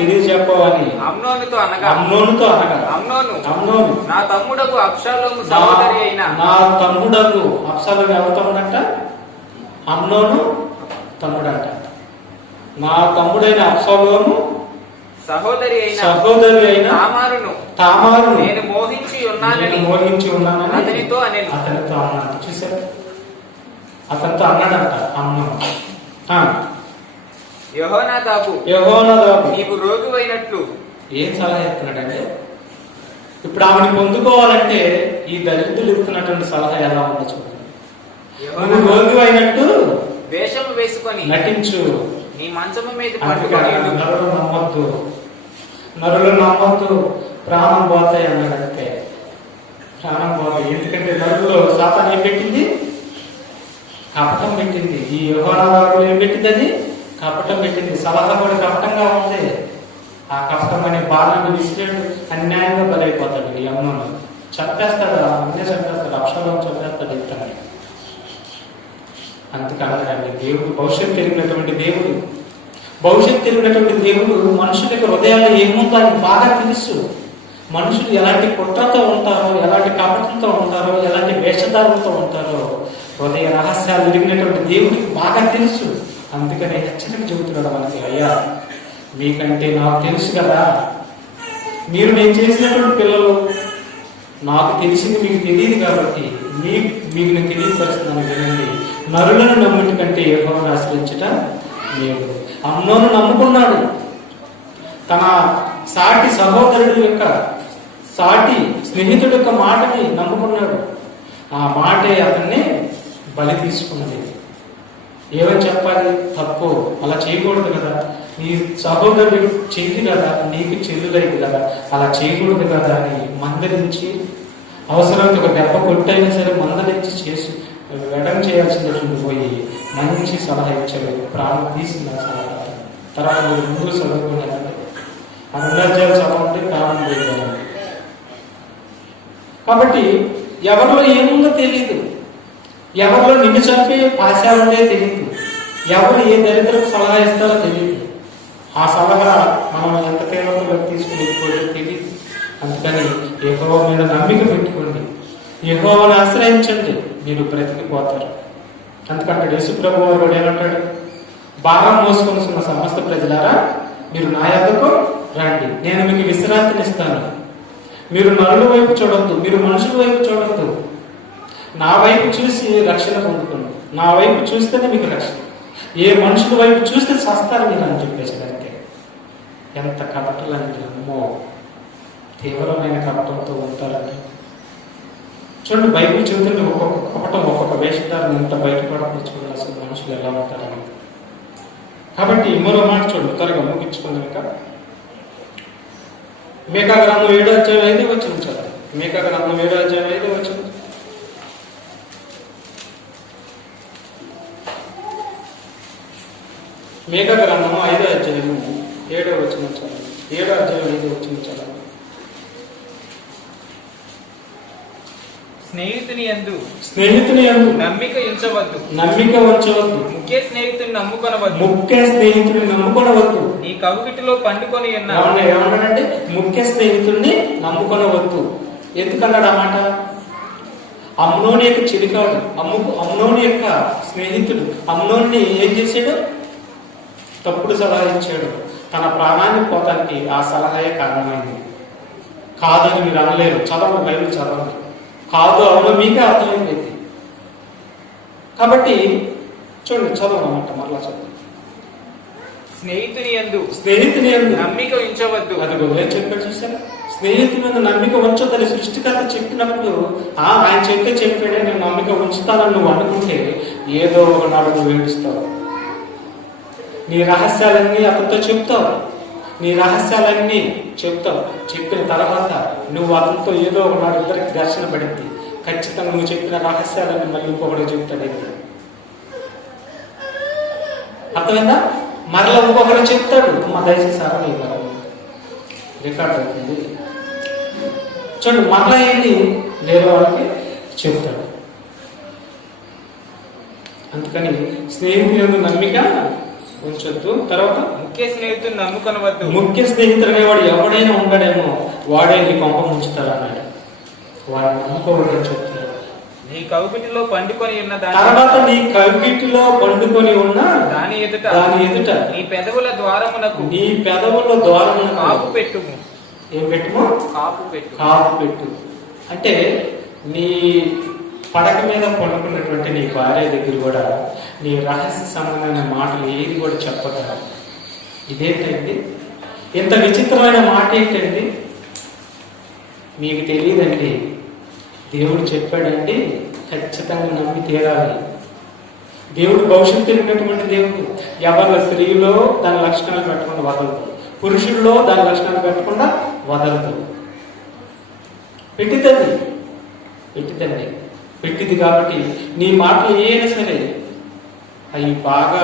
తెలియజెప్పవని అమ్నోనుతో అనగా అమ్నోను నా తమ్ముడకు అబ్షాలోము సహోదరి అయిన ఎవరితో ఉన్నట్ట? అమ్నోను తమ్ముడంట. నా తమ్ముడైన అబ్షాలోము సహోదరి అయిన తామారును నేను మోహించి ఉన్నానని అతనితో అన్నాడు. చూసారు, అతనితో అన్నాడంట అమ్నోను. యెహోనాదాబు నీవు రోగివైనట్లు ఏం సలహా ఇస్తున్నాడంటే, ఇప్పుడు ఆమెను పొందుకోవాలంటే ఈ దళితులు ఇస్తున్నటువంటి సలహా ఎలా ఉందో చూడండి. నువ్వు రోగివైనట్టు వేషము వేసుకొని నటించు, నీ మంచము మీద పట్టుకొని నరులు నమ్మొద్దు, ప్రాణం పోతాయి అన్నాడంటే. ప్రాణం పోతాయి. ఎందుకంటే నరుల్లో సాతాను ఏం పెట్టింది? కపటం పెట్టింది. ఈ యెహోనాదాబు ఏం పెట్టింది? అది కపటం పెట్టింది. సలహా కూడా కపటంగా ఉంది. ఆ కపటం అనే బాణాన్ని విసిరేడు అన్యాయంగా బలైపోతాడు. ఈ అమ్మను చంపేస్తాడు, అబ్షాలోము చంపేస్తాడు. ఇతన్ని అంతకాదండి. దేవుడు భవిష్యత్తు తెలిగినటువంటి దేవుడు మనుషుల యొక్క హృదయాల్లో ఏముందో అని బాగా తెలుసు. మనుషులు ఎలాంటి కుట్రతో ఉంటారో, ఎలాంటి కపటంతో ఉంటారో, ఎలాంటి వేషధారులతో ఉంటారో హృదయ రహస్యాలు ఎరిగినటువంటి దేవుడికి బాగా తెలుసు. అందుకని హెచ్చరిక చెబుతున్నాడు మనకి, అయ్యా మీకంటే నాకు తెలుసు కదా, మీరు నేను చేసినటువంటి పిల్లలు, నాకు తెలిసింది మీకు తెలియదు కాబట్టి మీకు నేను తెలియపరుస్తున్నాను వినండి. నరులను నమ్ముటి కంటే యెహోవాను ఆశ్రయించుట మేలు. అమ్నోను నమ్ముకున్నాడు. తన సాటి సహోదరుడు యొక్క సాటి స్నేహితుడి యొక్క మాటని నమ్ముకున్నాడు. ఆ మాటే అతన్ని బలి తీసుకున్నది. ఏమని చెప్పాలి? తప్పు, అలా చేయకూడదు కదా, నీ సహోదరుడు చెల్లి కదా, నీకు చెల్లులేదు కదా, అలా చేయకూడదు కదా అని మందరించి, అవసరానికి ఒక దెబ్బ కొట్టైనా సరే మందరించి చేసి వెడం చేయాల్సింది పోయి మంచి సలహా ఇచ్చాడు. ప్రాణం తీసింది ఆ సలహా. తర్వాత ముందు చదువుకున్నారంటే అరుణాచల్ సభ ఉంటే ప్రాణం పోయింది. కాబట్టి ఎవరిలో ఏముందో తెలియదు, ఎవరిలో నిన్ను చంపే ఆశ ఉండే తెలియదు, ఎవరు ఏ దళితులకు సలహా ఇస్తారో తెలియదు. ఆ సలహా మనం ఎంత తీవ్రతలో తీసుకుని తెలియదు. అందుకని యెహోవా మీద నమ్మిక పెట్టుకోండి, యెహోవాను ఆశ్రయించండి, మీరు బ్రతికిపోతారు. అందుకంటే యేసు ప్రభు వారు ఏమంటాడు? భారం మోసుకొని ఉన్న సమస్త ప్రజలారా మీరు నా యొద్దకు రండి, నేను మీకు విశ్రాంతినిస్తాను. మీరు నరుల వైపు చూడొద్దు, మీరు మనుషుల వైపు చూడొద్దు, నా వైపు చూసి రక్షణ పొందుకోండి. నా వైపు చూస్తేనే మీకు రక్షణ. ఏ మనుషుల వైపు చూస్తే చస్తారు మీరు అని చెప్పేసి దానికి. ఎంత కపటలంటే అమ్మో, తీవ్రమైన కపటంతో ఉంటారండి. చూడండి, బైబిల్ చెబుతుంటే ఒక్కొక్క కపటం, ఒక్కొక్క వేషధారణ ఎంత బయటపడుతుంది చూడండి, అసలు మనుషులు ఎలా ఉంటారని. కాబట్టి మరో మాట చూడండి, త్వరగా ముగించుకుందాం. ఇంకా మీకా గ్రంథం 7వ అధ్యాయం 5వ వచనం చదవండి. మీకా గ్రంథం 7వ అధ్యాయం 5వ వచనం. మీకా గ్రంథము 5వ అధ్యాయము 7వ వచనం చదవండి. 7వ అధ్యాయం 5వ వచనం చదవండి. స్నేహితుని యందు నమ్మిక ఉంచవద్దు, ముఖ్య స్నేహితుని నమ్ముకొనవద్దు. నీ కవిటిలో పండుకొని ఏమన్నాడంటే ముఖ్య స్నేహితుడిని నమ్ముకొనవద్దు. ఎందుకన్నాడు ఆ మాట? అమ్నోని యొక్క చిలికాడు, అమ్నోని యొక్క స్నేహితుడు అమ్నోని ఏం చేశాడు? తప్పుడు సలహా ఇచ్చాడు. తన ప్రాణాన్ని పోతానికి ఆ సలహాయే కారణమైంది. కాదని మీరు అనలేరు. చదవండి, బైబిల్ చదవండి. కాదు అవును మీకే అర్థమైపోయింది. కాబట్టి చూడండి, చదవనమాట మరలా చదువు. స్నేహితుని యందు నమ్మిక ఉంచవద్దు. అది ఏం చెప్పాడు చూసారా? స్నేహితుని మీద నమ్మిక ఉంచొద్దని సృష్టికర్త చెప్పినప్పుడు ఆయన చెప్పాడే నేను నమ్మిక ఉంచుతానని నువ్వు అనుకుంటే ఏదో ఒకనాడు నువ్వు ఏడుస్తావు. నీ రహస్యాలన్నీ అతనితో చెప్తావు. నీ రహస్యాలన్నీ చెప్తావు. చెప్పిన తర్వాత నువ్వు అతనితో ఏదో ఒకనాడు ఇద్దరికి ఘర్షణ పడింది. ఖచ్చితంగా నువ్వు చెప్పిన రహస్యాలన్నీ మళ్ళీ ఇంకొకటి చెప్తాడు. అర్థమైందా? మరలా ఇంకొకటి చెప్తాడు. దయచేసి అర్థం రికార్డ్ అవుతుంది. చూడండి, మరలా ఏంటి లేని వాళ్ళకి చెప్తాడు. అందుకని స్నేహితులు నమ్మిక ఉంచొద్దు. తర్వాత ముఖ్య స్నేహితుడు నమ్ముకొనవద్దు. ముఖ్య స్నేహితుడు అనేవాడు ఎవడైనా ఉండడేమో వాడే నీ కొంప ముంచుతాడు అన్నాడు. వాడు నమ్ముకోవడం చెప్తున్నాడు. నీ కవిటిలో పండుకొని ఉన్న తర్వాత నీ కవిటిలో పండుకొని ఉన్న దాని ఎదుట నీ పెదవుల ద్వారమునకు కాపు పెట్టుము. ఏం పెట్టుము? కాపు పెట్టు. అంటే నీ పడక మీద పండుకున్నటువంటి నీ భార్య దగ్గర కూడా నీ రహస్య సంబంధమైన మాటలు ఏది కూడా చెప్పగలరు. ఇదేంటండి? ఇంత విచిత్రమైన మాట ఏంటండి? మీకు తెలియదండి. దేవుడు చెప్పాడండి, ఖచ్చితంగా నమ్మి తీరాలి. దేవుడు భవిష్యత్తు తెలియనటువంటి దేవుడు. ఎవరి స్త్రీలో దాని లక్షణాలు పెట్టకుండా వదలదు, పురుషుల్లో దాని లక్షణాలు పెట్టకుండా వదలదు. పెట్టింది కాబట్టి నీ మాటలు ఏమైనా సరే అవి బాగా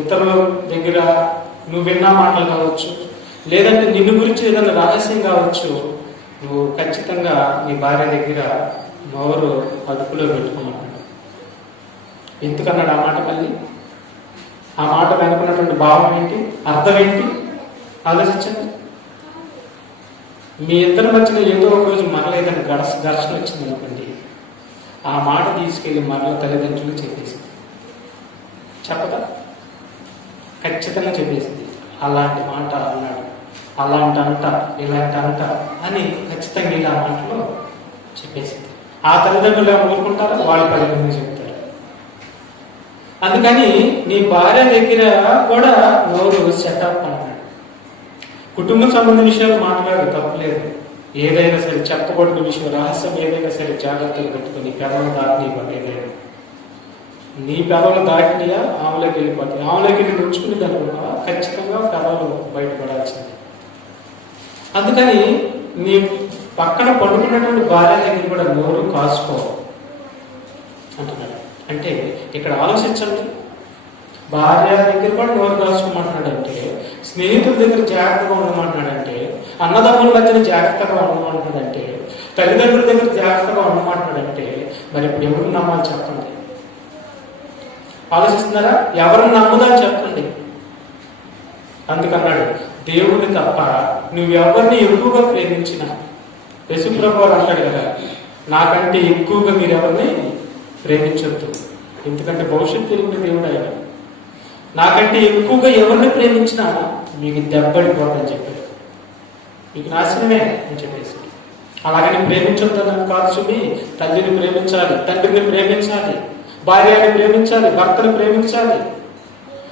ఇతరుల దగ్గర నువ్వు విన్న మాటలు కావచ్చు, లేదంటే నిన్ను గురించి ఏదైనా రహస్యం కావచ్చు, నువ్వు ఖచ్చితంగా నీ భార్య దగ్గర నోరు అదుపులో పెట్టుకున్నాడు. ఎందుకన్నాడు ఆ మాట? మళ్ళీ ఆ మాట వెనుకున్నటువంటి భావం ఏంటి, అర్థం ఏంటి ఆలోచించండి. మీ ఇద్దరి మధ్యన ఏదో ఒక రోజు మరలా ఏదైనా ఘర్షణ వచ్చింది అనుకోండి, ఆ మాట తీసుకెళ్లి మరల తల్లిదండ్రులు చెప్పేసింది. చెప్పదా? ఖచ్చితంగా చెప్పేసింది. అలాంటి మాట అన్నాడు, అలాంటి అంట, ఇలాంటి అంట అని ఖచ్చితంగా ఇలా మాటలో చెప్పేసింది. ఆ తల్లిదండ్రులు ఊరుకుంటారా? వాళ్ళు 10 మంది చెప్తారు. అందుకని నీ భార్య దగ్గర కూడా నోరు సెటప్ అన్నాడు. కుటుంబ సంబంధ విషయాలు మాట్లాడు, తప్పలేదు. ఏదైనా సరే చెప్పకూడని విషయం, రహస్యం ఏదైనా సరే జాగ్రత్తలు పెట్టుకుని పెదవులు దాటినివ్వండి. ఏదైనా నీ పెదవులు దాటినయా ఆమెలోకి వెళ్ళిపోతాయి. ఆమెలోకి వెళ్ళి ఉంచుకునేది అనుకున్నావా? ఖచ్చితంగా పెదవులు బయటపడాల్సింది. అందుకని నీ పక్కన పడుకున్నటువంటి భార్య దగ్గర కూడా నోరు కాసుకో అంటున్నాడు. అంటే ఇక్కడ ఆలోచించండి, భార్య దగ్గర కూడా నోరు కాసుకోమంటున్నాడంటే, స్నేహితుల దగ్గర జాగ్రత్తగా ఉండమంటున్నాడంటే, అన్నదమ్ముల మధ్యన జాగ్రత్తగా ఉండమంటున్నాడంటే, తల్లిదండ్రుల దగ్గర జాగ్రత్తగా ఉండమంటున్నాడంటే, మరి ఇప్పుడు ఎవరు నమ్మాలి చెప్పండి? ఆలోచిస్తున్నారా? ఎవరిని నమ్ముదని చెప్పండి. అందుకన్నాడు, దేవుడిని తప్ప నువ్వెవరిని ఎక్కువగా ప్రేమించినా, యశుప్రభు అంటాడు కదా, నాకంటే ఎక్కువగా మీరు ఎవరిని ప్రేమించొద్దు, ఎందుకంటే భవిష్యత్తు తెలియని దేవుడు ఆయన. నాకంటే ఎక్కువగా ఎవరిని ప్రేమించినా మీకు దెబ్బడిపోతుందని చెప్పాడు, మీకు నాశనమే అని చెప్పేసి. అలాగని ప్రేమించొద్దని కాదు సుమి, తల్లిని ప్రేమించాలి, తండ్రిని ప్రేమించాలి, భార్యని ప్రేమించాలి, భర్తను ప్రేమించాలి,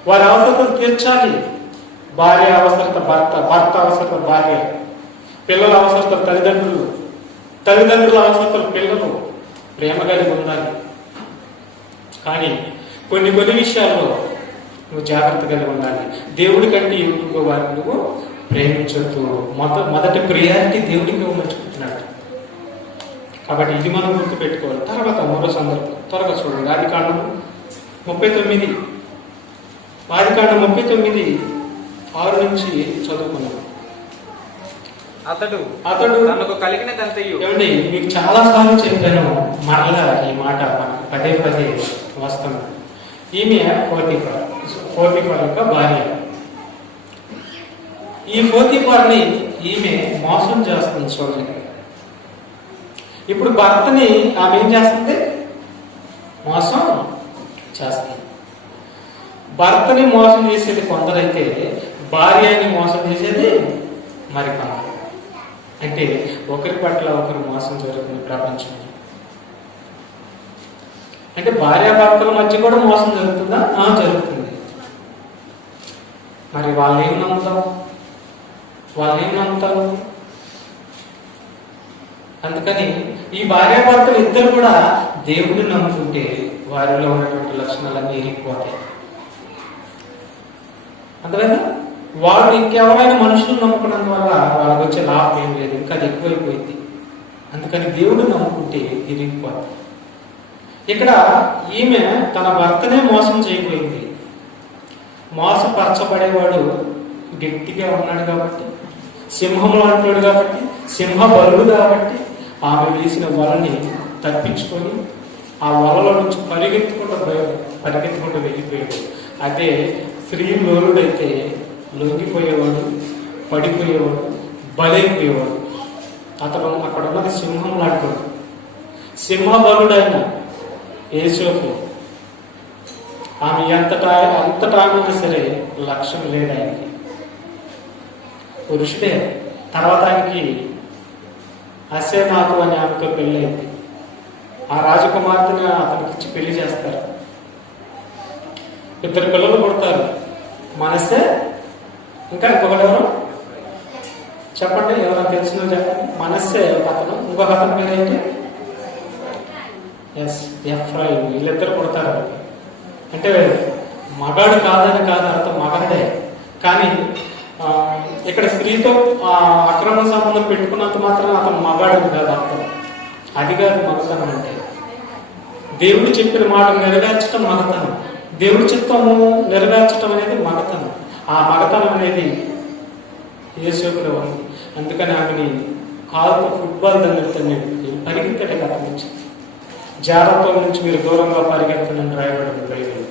వారి అవసరతలు తీర్చాలి. భార్య అవసరత భర్త, భర్త అవసరత భార్య, పిల్లల అవసరత తల్లిదండ్రులు, తల్లిదండ్రుల అవసరతలు పిల్లలు. ప్రేమ కలిగి ఉండాలి. కానీ కొన్ని విషయాల్లో నువ్వు జాగ్రత్త కలిగి ఉండాలి. దేవుడి కంటే ఎక్కువగా వారిని నువ్వు ప్రేమించొద్దు. మొదటి ప్రియారిటీ దేవుడికి ఇవ్వమంచుకుంటున్నాడు. కాబట్టి ఇది మనం గుర్తు పెట్టుకోవాలి. తర్వాత మరో సందర్భం త్వరగా చూడండి. ఆదికాండం 39, ఆదికాండం 39 6 నుంచి చదువుకున్నాం. అతడు తనకు కలిగిన తంతయు. ఏమండి, మీకు చాలా సార్లు చెప్పాను, మరలా ఈ మాట మనకు పదే పదే వస్తాం. ఈమె పోతీఫర్ యొక్క భార్య. ఈ పోతీఫర్ని ఈమె మోసం చేస్తుంది. చూడండి, ఇప్పుడు భర్తని ఆమె ఏం చేస్తుంది? మోసం చేస్తుంది. భర్తని మోసం చేసేది కొందరైతే, భార్యని మోసం చేసేది మరికొందరు. అంటే ఒకరి పట్ల ఒకరు మోసం జరుగుతుంది ప్రపంచంలో. అంటే భార్యాభర్తల మధ్య కూడా మోసం జరుగుతుందా? జరుగుతుంది. మరి వాళ్ళేం నమ్ముతారు? అందుకని ఈ భార్యాభర్తలు ఇద్దరు కూడా దేవుడిని నమ్ముకుంటే వారిలో ఉన్నటువంటి లక్షణాలన్నీ ఎరిగిపోతాయి. అందువల్ల వాళ్ళు ఇంకెవరైనా మనుషులు నమ్ముకున్నందు వల్ల వాళ్ళకి వచ్చే లాభం ఏం లేదు, ఇంకా అది ఎక్కువైపోయింది. అందుకని దేవుడు నమ్ముకుంటే ఇరిగిపోతుంది. ఇక్కడ ఈమె తన భర్తనే మోసం చేయబోయింది. మోసపరచబడేవాడు గట్టిగా ఉన్నాడు కాబట్టి, సింహంలో అంటాడు కాబట్టి, సింహ బలుడు కాబట్టి ఆమె వేసిన వలని తప్పించుకొని ఆ వలలో నుంచి పరిగెత్తుకుంటూ వెళ్ళిపోయాడు. అదే స్త్రీ లోలుడైతే లొంగిపోయేవాడు, పడిపోయేవాడు, బలైపోయేవాడు. అతను అక్కడ ఉన్నది సింహం లాంటివాడు. సింహ బలుడైన యేసోపు ఆమె అంతటా సరే లక్ష్యం లేదు ఆయనకి. పురుషుడే. తర్వాత ఆయనకి అసేనాకు అనే ఆమెతో పెళ్లి అయింది. ఆ రాజకుమార్తెని అతనికి ఇచ్చి పెళ్లి చేస్తారు. 2 పిల్లలు పుడతారు. మనసే, ఇంకా ఇంకొకటి చెప్పండి, ఎవరైనా తెలిసిన చెప్పండి. మనస్సే అతను, ఇంకొక అతని పేరు ఏంటి? ఎఫ్రాయిం. వీళ్ళిద్దరు పుడతారు. అంటే మగాడు కాదని కాదు అర్థం, మగాడే. కానీ ఇక్కడ స్త్రీతో అక్రమ సంబంధం పెట్టుకున్నంత మాత్రం అతను మగాడని కాదు అర్థం. అది కాదు మగతనం అంటే. దేవుడు చెప్పిన మాట నెరవేర్చడం మగతనం, దేవుడి చిత్తము నెరవేర్చడం అనేది మగతనం. ఆ మగతనం అనేది యేసోపులో ఉంది. అందుకని ఆమెని కాలుతో ఫుట్బాల్ దండెత్తండి, పరిగెత్తడే కథ నుంచి, జాగ్రత్త నుంచి మీరు దూరంగా పరిగెత్తనని రాయబడింది బైబిల్.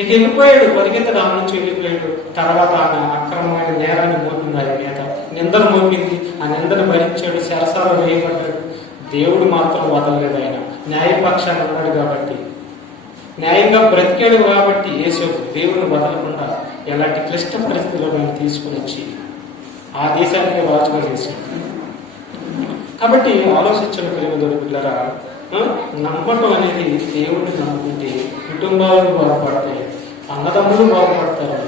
ఇక వెళ్ళిపోయాడు, పరిగెత్తడు, ఆమె నుంచి వెళ్ళిపోయాడు. తర్వాత ఆమె అక్రమమైన నేరాన్ని మోపింది, ఆయన మీద నిందను మోపింది. ఆ నిందను భరించాడు, శరసాల వేయబడ్డాడు. దేవుడు మాత్రం వదలలేదు. ఆయన న్యాయపక్షాన్ని ఉన్నాడు కాబట్టి, న్యాయంగా బ్రతికాడు కాబట్టి యేసోపు దేవుడిని వదలకుండా ఎలాంటి క్లిష్ట పరిస్థితుల్లో ఆయన తీసుకుని వచ్చి ఆ దేశానికి రాజుగా చేశాడు. కాబట్టి ఆలోచించిన పిల్లల పిల్లరా, నమ్మటం అనేది దేవుడిని నమ్ముకుంటే కుటుంబాలు బాగుపడతాయి, అన్నదమ్ములు బాగుపడతారు,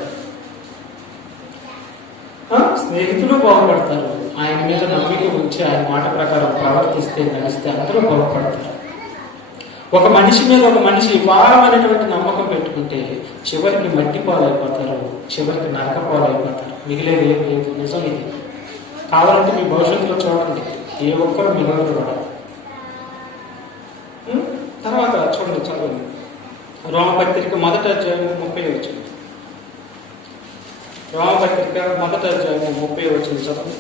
స్నేహితులు బాగుపడతారు. ఆయన మీద నమ్మిక ఉంచి ఆయన మాట ప్రకారం ప్రవర్తిస్తే, నడిస్తే అందరూ బాగుపడతారు. ఒక మనిషి మీద ఒక మనిషి భారమైనటువంటి నమ్మకం పెట్టుకుంటే చివరికి మట్టి పాలైపోతారు, చివరికి నరక పాలైపోతారు. మిగిలేదు ఏం లేదు. నిజం ఇది. కావాలంటే మీ భవిష్యత్తులో చూడండి, ఏ ఒక్కరు మిగలరు కూడా. తర్వాత చదవండి రోమపత్రిక 1వ అధ్యాయం 30 వచ్చింది. రోమపత్రిక 1వ అధ్యాయం 30 వచ్చింది చదవండి.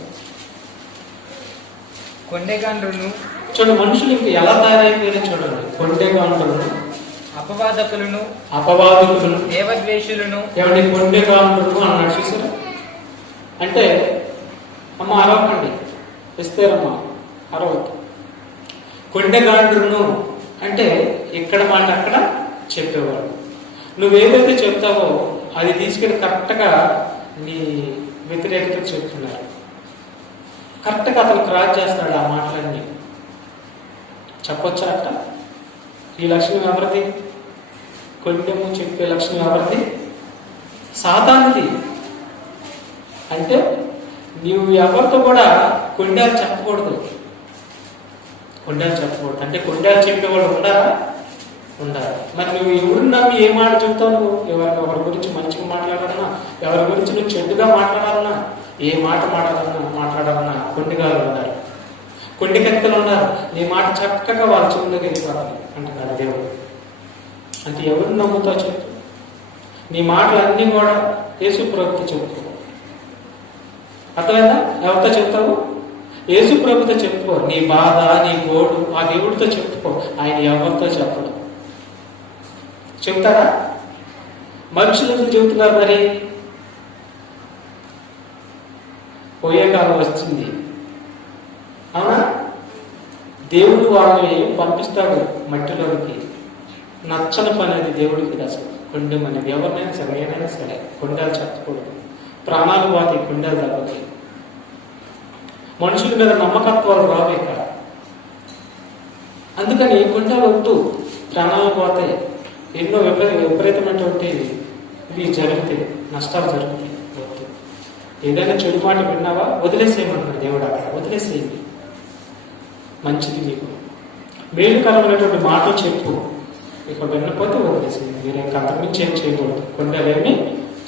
కొండెగాండ్రును చూడండి, మనుషులు ఇంకా ఎలా తయారైపోయారో చూడండి. కొండెగాండ్రును అపవాదకులను దేవద్వేషులను ఎవరి కొండెగాండ్రులు అన్నాడు. చూసారా? అంటే అమ్మ అరవకండి, ఇస్తారమ్మా అరవద్దు. కొండెగాండ్రును అంటే ఇక్కడ మాట అక్కడ చెప్పేవాడు. నువ్వేదైతే చెప్తావో అది తీసుకెళ్ళి కరెక్ట్గా నీ వ్యతిరేకత చెప్తున్నారు. కరెక్ట్గా అతను క్రాస్ చేస్తాడు ఆ మాటలన్నీ. చెప్పొచ్చా అట్ట? ఈ లక్షణం ఎవరిది? కొంచెము చెప్పే లక్షణం ఎవరిది? సాతానుది. అంటే నీవు ఎవరితో కూడా కొండాలు చెప్పకూడదు. కొండాలు చెప్పకూడదు అంటే కొండాలు చెప్పేవాళ్ళు ఉండాలా? ఉండాలి. మరి నువ్వు ఎవరిని నమ్మి ఏ మాట చెప్తావు? నువ్వు ఎవరి గురించి మంచిగా మాట్లాడాలన్నా, ఎవరి గురించి నువ్వు చెడ్డుగా మాట్లాడాలన్నా, ఏ మాట మాట్లాడాలన్నా కొండిగాలు ఉండాలి, కొండికెత్తలు ఉండాలి. నీ మాట చక్కగా వాళ్ళ చెవులోకి వెళ్ళిపోవాలి అంటున్నాడు దేవుడు. అంటే ఎవరిని నమ్ముతావు చెప్పు? నీ మాటలన్నీ కూడా యేసు ప్రభుతో చెప్పుకో. అర్థమైందా? ఎవరితో చెప్తావు? యేసు ప్రభుతో చెప్పుకో. నీ బాధ, నీ గోడు ఆ దేవుడితో చెప్పుకో. ఆయన ఎవరితో చెప్పడు. చెప్తారా? మనుషులకు చెబుతున్నారు. మరి పోయే కాలం వచ్చింది, అవునా? దేవుడు వాళ్ళని పంపిస్తాడు మట్టిలోనికి. నచ్చని పని అది దేవుడికి. అసలు కొండెం అనేది ఎవరినైనా సరే, ఏదైనా సరే కొండలు చెప్పకూడదు. ప్రాణాలు పోతాయి కొండలు దెబ్బకి. మనుషుల మీద నమ్మకత్వాలు రావు ఇక్కడ. అందుకని కొండలు వద్దు, ప్రాణాలు పోతాయి. ఎన్నో విపరీతమైనటువంటి ఇవి జరుగుతాయి, నష్టాలు జరుగుతాయి. వద్దు. ఏదైనా చెడు మాట విన్నావా వదిలేసేయమంటాడు దేవుడు. అక్కడ వదిలేసేయండి, మంచిది నీకు మేలుకరమైనటువంటి మాటలు చెప్పు. ఇక వినకపోతే వదిలేసేయండి. మీరు ఇంకా అంతకుమించి ఏం చేయకూడదు. కొండలేమి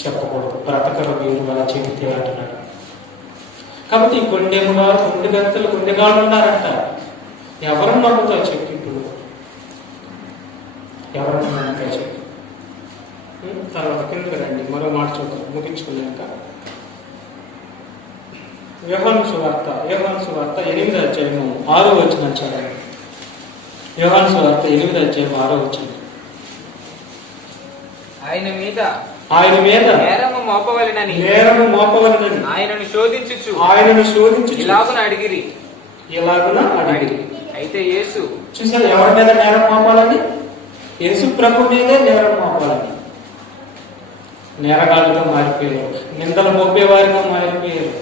చెప్పకూడదు. బ్రతకరు మీరు అలా చెబితే అంటున్నాడు. కాబట్టి ఈ కొండేముగారు, కొండగత్తలు, కొండగాళ్ళు ఉన్నారంట. ఎవరిని నమ్ముతావు చెప్పు? ఇప్పుడు ఎవరిని నమ్ముతావు చెప్పు? తర్వాత కిందకి రండి, మరో మాట చూద్దాం ముగించుకోలేక. యోహాను సువార్త 8వ అధ్యాయము 6వ వచనం చదవండి. యోహాను సువార్త 8వ అధ్యాయం 6వ వచనం. ఆయన మీద నేరము మోపవలెనని ఆయనను శోధించుచు ఇలాగున అడిగిరి. అయితే యేసు చూసారు ఎవరి మీద నేరం మోపాలని? యేసు ప్రభు మీదే నేరం మోపాలని. నేరగాళ్ళుగా మారిపోయారు, నిందలు మోపేవారిగా మారిపోయారు,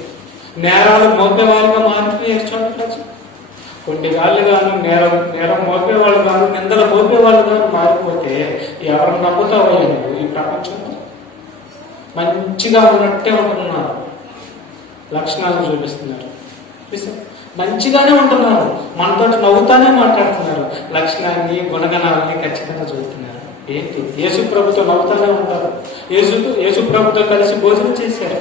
నేరాలు మోపేవారిగా మారిపోయారు. చూడవచ్చు, కొన్నిగాళ్ళు గాను నేరం మోపేవాళ్ళు గాను, నిందలు మోపేవాళ్ళు గాను మారిపోతే ఎవరు నమ్ముతావో నువ్వు? ఈ ప్రపంచంలో మంచిగా ఉన్నట్టే ఉంటున్నారు, లక్షణాలు చూపిస్తున్నారు. మంచిగానే ఉంటున్నారు, మనతో నవ్వుతానే మాట్లాడుతున్నారు, లక్షణాన్ని గుణగణాలని ఖచ్చితంగా చూస్తున్నారు. ఏంటి? యేసు ప్రభుతో నవ్వుతానే ఉంటారు. యేసు ప్రభుతో కలిసి భోజనం చేశారు.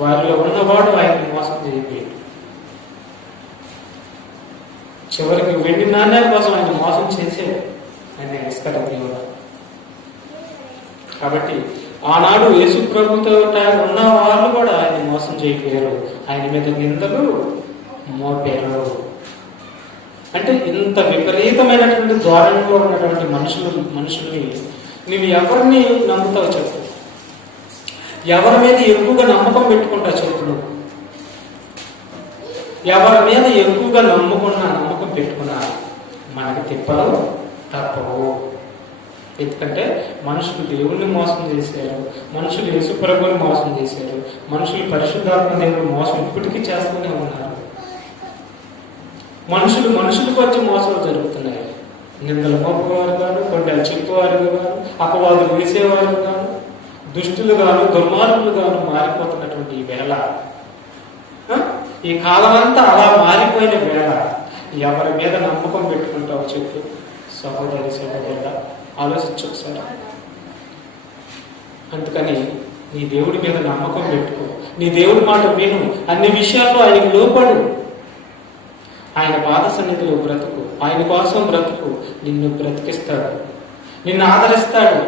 వారిలో ఉన్నవాడు ఆయన్ని మోసం చేయలేదు. చివరికి వెండి నాణ్యాల కోసం ఆయన మోసం చేసేది ఆయన ఇస్కర దేవుడు. కాబట్టి ఆనాడు యేసు ప్రభుతో ఉన్న వాళ్ళు కూడా ఆయన మోసం చేయలేరు, ఆయన మీద నిందలు మోపారు. అంటే ఇంత విపరీతమైనటువంటి ధోరణిలో ఉన్నటువంటి మనుషుల్ని నువ్వు ఎవరిని నమ్ముతావు చెప్పు? ఎవరి మీద ఎక్కువగా నమ్మకం పెట్టుకుంటావు చెప్పు? నువ్వు ఎవరి మీద ఎక్కువగా నమ్మకం పెట్టుకున్నా మనకి తిప్పలు తప్పవు. ఎందుకంటే మనుషులు దేవుణ్ణి మోసం చేశారు, మనుషులు యేసు ప్రభువుని మోసం చేశారు, మనుషులు పరిశుద్ధాత్మ దేవుని మోసం ఇప్పటికీ చేస్తూనే ఉన్నారు. మనుషులకు వచ్చి మోసాలు జరుగుతున్నాయి. నిందలు మోపేవారు గాను, కొండలు చెప్పేవారు గాను, అపవాదులు వేసేవారు గాను, దుష్టులు గాను, దుర్మార్గులు గాను మారిపోతున్నటువంటి ఈ వేళ, ఈ కాలం అంతా అలా మారిపోయిన వేళ ఎవరి మీద నమ్మకం పెట్టుకుంటావు చెప్పు? సహోదరుడా, ఆలోచించు ఒకసారి. అందుకని నీ దేవుడి మీద నమ్మకం పెట్టుకో, నీ దేవుడి మాట విను, అన్ని విషయాల్లో ఆయనకు లోపడు, ఆయన పాద సన్నిధిలో బ్రతుకు, ఆయన కోసం బ్రతుకు. నిన్ను బ్రతికిస్తాడు, నిన్ను ఆదరిస్తాడు,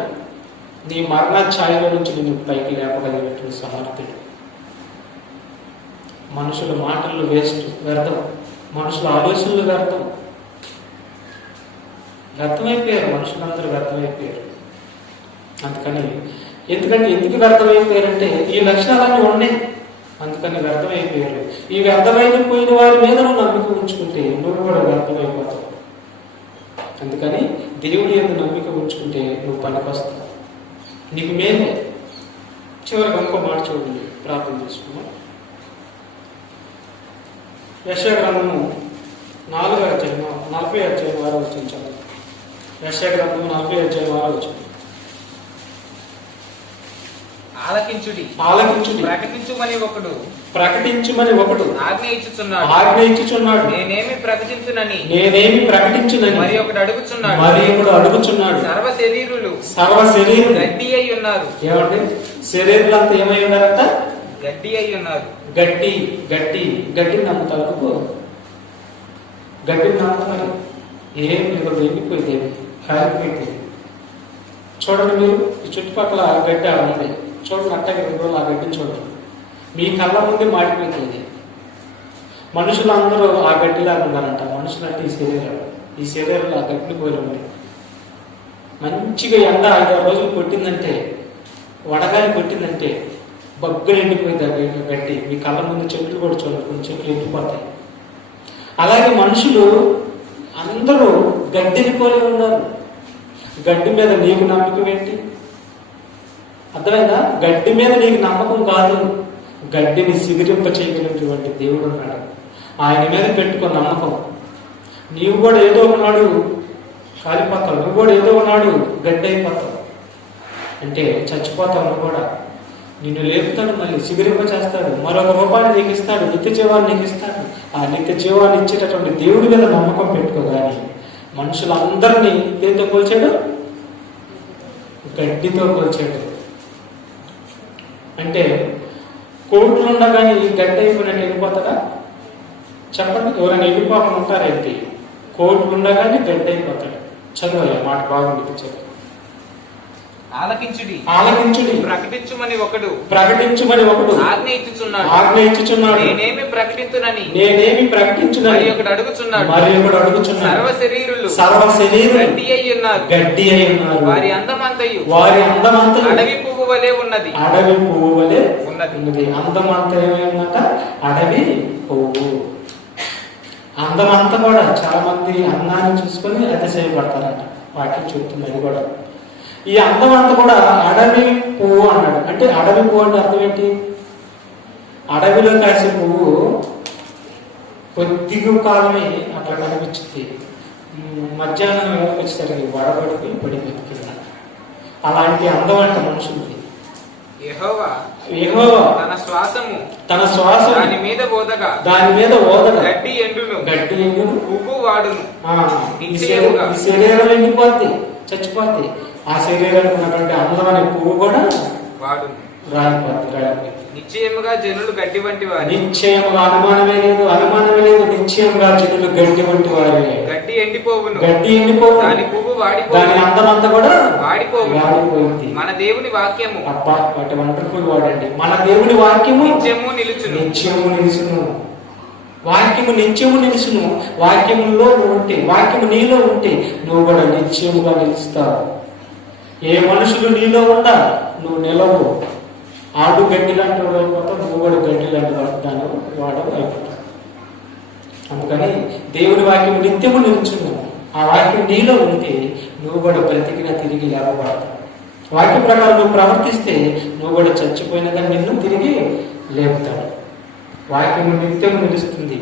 నీ మరణ ఛాయలో నుంచి నిన్ను పైకి లేపగలిగినటువంటి సమర్థుడు. మనుషుల మాటలు వేస్ట్, వ్యర్థం, మనుషుల ఆలోచనలు వ్యర్థం. వ్యర్థమైపోయారు, మనుషులందరూ వ్యర్థమైపోయారు. అందుకని ఎందుకు వ్యర్థమైపోయారంటే ఈ లక్షణాలన్నీ ఉన్నాయి, అందుకని వ్యర్థమైపోయారు. ఈ వ్యర్థమైపోయిన వారి మీద నువ్వు నమ్మిక ఉంచుకుంటే నువ్వు కూడా వ్యర్థమైపోతావు. అందుకని దేవుడి మీద నమ్మిక ఉంచుకుంటే నువ్వు పనికొస్తావు, నీకు మేలే. చివరికి ఇంకో మాట చూడండి, ప్రార్థన చేసుకున్నాం. యెషయా గ్రంథము 4వ అధ్యాయం 40వ అధ్యాయం 6వ వచనం చదువు. యెషయా గ్రంథము 40వ అధ్యాయం 6వ వచనం. ఆలకించుడి, ప్రకటించుమని ఒకడు ఆజ్ఞ ఇచ్చుచున్నాడు. నేనేమి ప్రకటించునని మరి ఒకడు అడుగుచున్నాడు. సర్వ శరీరులు గడ్డి అయి ఉన్నారు. ఏమంటే శరీరులు అంతా ఏమై ఉన్నారంట? గడ్డి అయి ఉన్నారు. గడ్డిని నమ్ముతారు. గడ్డిని నమ్ముతారు. ఏం లేదు, ఎండిపోయింది, కాలిపోయింది. చూడండి, మీరు ఈ చుట్టుపక్కల గడ్డి ఉంది, చూడండి. అట్టగా 2 రోజులు ఆ గడ్డిని చూడండి, మీ కళ్ళ ముందే మాడిపోతుంది. మనుషులందరూ ఆ గడ్డిలాగా ఉన్నారంట. మనుషులు అంటే ఈ శరీరాలు ఆ గడ్డిని పోయి ఉంది. మంచిగా ఎండ 5-6 రోజులు కొట్టిందంటే, వడగాలి కొట్టిందంటే బగ్గలు ఎండిపోయింది ఆ గడ్డి. మీ కళ్ళ ముందు చెట్లు కూడా చూడండి, కొన్ని చెట్లు ఎండిపోతాయి. అలాగే మనుషులు అందరూ గడ్డిని పోలి ఉన్నారు. గడ్డి మీద నీకు నమ్మకం ఏంటి? అర్థమైందా? గడ్డి మీద నీకు నమ్మకం కాదు, గడ్డిని సిగిరింప చేయగలిగినటువంటి దేవుడు ఉన్నాడు. ఆయన మీద పెట్టుకో నమ్మకం. నీవు కూడా ఏదో ఒకనాడు కాలిపోతావు, నువ్వు కూడా ఏదో ఒకనాడు గడ్డి అయిపోతావు, అంటే చచ్చిపోతావు. నువ్వు కూడా నిన్ను లేపుతాడు, మళ్ళీ సిగిరింప చేస్తాడు, మరొక రూపాన్ని నీకు ఇస్తాడు, నిత్య జీవాన్ని నీకు ఇస్తాడు. ఆ నిత్య జీవాన్ని ఇచ్చేటటువంటి దేవుడి మీద నమ్మకం పెట్టుకోగాని మనుషులందరినీ దేంతో పోల్చాడు? గడ్డితో పోల్చాడు. అంటే కోట్లు ఉండగానే గడ్డి అయిపోయినట్టు వెళ్ళిపోతాడా? చెప్పండి, ఎవరైనా వెళ్ళిపోకుండా ఉంటారేంటి? కోట్లు ఉండగానే గడ్డి అయిపోతాడు. చదువు మాట బాగుంది. చదువు. ఆలకించుడి, ప్రకటించుమని ఒకడు ఆజ్ఞ ఇచ్చుచున్నాడు. నేనేమి ప్రకటించునని మరి ఒకడు అడుగుచున్నాడు. సర్వ శరీరులు గడ్డి అయి ఉన్నారు. వారి అందమంతయు అడవి పువ్వు వలె ఉన్నది. అందమంతా ఏమేమన్నట? అడవి పువ్వు. అందమంతా కూడా చాలా మంది అందాన్ని చూసుకొని అతిశయపడతారట. వాటిని చెప్తుంది అది కూడా. ఈ అందం అంతా కూడా అడవి పువ్వు అన్నాడు. అంటే అడవి పువ్వు అంటే అర్థం ఏంటి? అడవిలో కాసే పువ్వు కొద్దిగా కాలమే అట్లా కనిపించింది, మధ్యాహ్నం వచ్చేసరికి వడబడిపోయి పడిపోయింది కింద. అలాంటి అందం అంటే మనుషులకి. యెహోవా తన శ్వాస దాని మీద ఓదగా గడ్డి ఎండును పువ్వు వాడును. ఈ శరీరం ఎండిపోద్ది, చచ్చిపోద్ది. ఆ శరీరానికి ఉన్నటువంటి అందమైన పువ్వు కూడా రాలిపోద్ది. నిశ్చయముగా జనులు గడ్డి వంటి వారు. నిశ్చయముగా అనుమానమే లేదు. నిశ్చయముగా జనులు గడ్డి వంటి వారే. గడ్డి ఎండిపోవును, దాని పువ్వు దాని అందమంతా కూడా వాడిపోయింది. మన దేవుని వాక్యము వాటి వండర్ఫుల్ వాడండి. మన దేవుని వాక్యము నిత్యము నిలుచును. వాక్యము నిత్యము నిలుచును. వాక్యములో నువ్వు ఉంటే, వాక్యము నీలో ఉంటే నువ్వు కూడా నిత్యముగా నిలుస్తావు. ఏ మనుషులు నీలో ఉండా నువ్వు నిలవు. ఆడు గడ్డి లాంటి వాడు అయిపోతావు, నువ్వు కూడా గడ్డి లాంటి దాని వాడు అయిపోతావు. అందుకని దేవుడి వాక్యం నిత్యము నిలుచును. ఆ వాక్యం నీలో ఉంటే నువ్వు కూడా బ్రతికిన తిరిగి లేవబడతావు. వాక్య ప్రకారం నువ్వు ప్రవర్తిస్తే నువ్వు కూడా చచ్చిపోయిన కానీ నిన్ను తిరిగి లేపుతాడు. వాక్యము నిత్యము నిలుస్తుంది.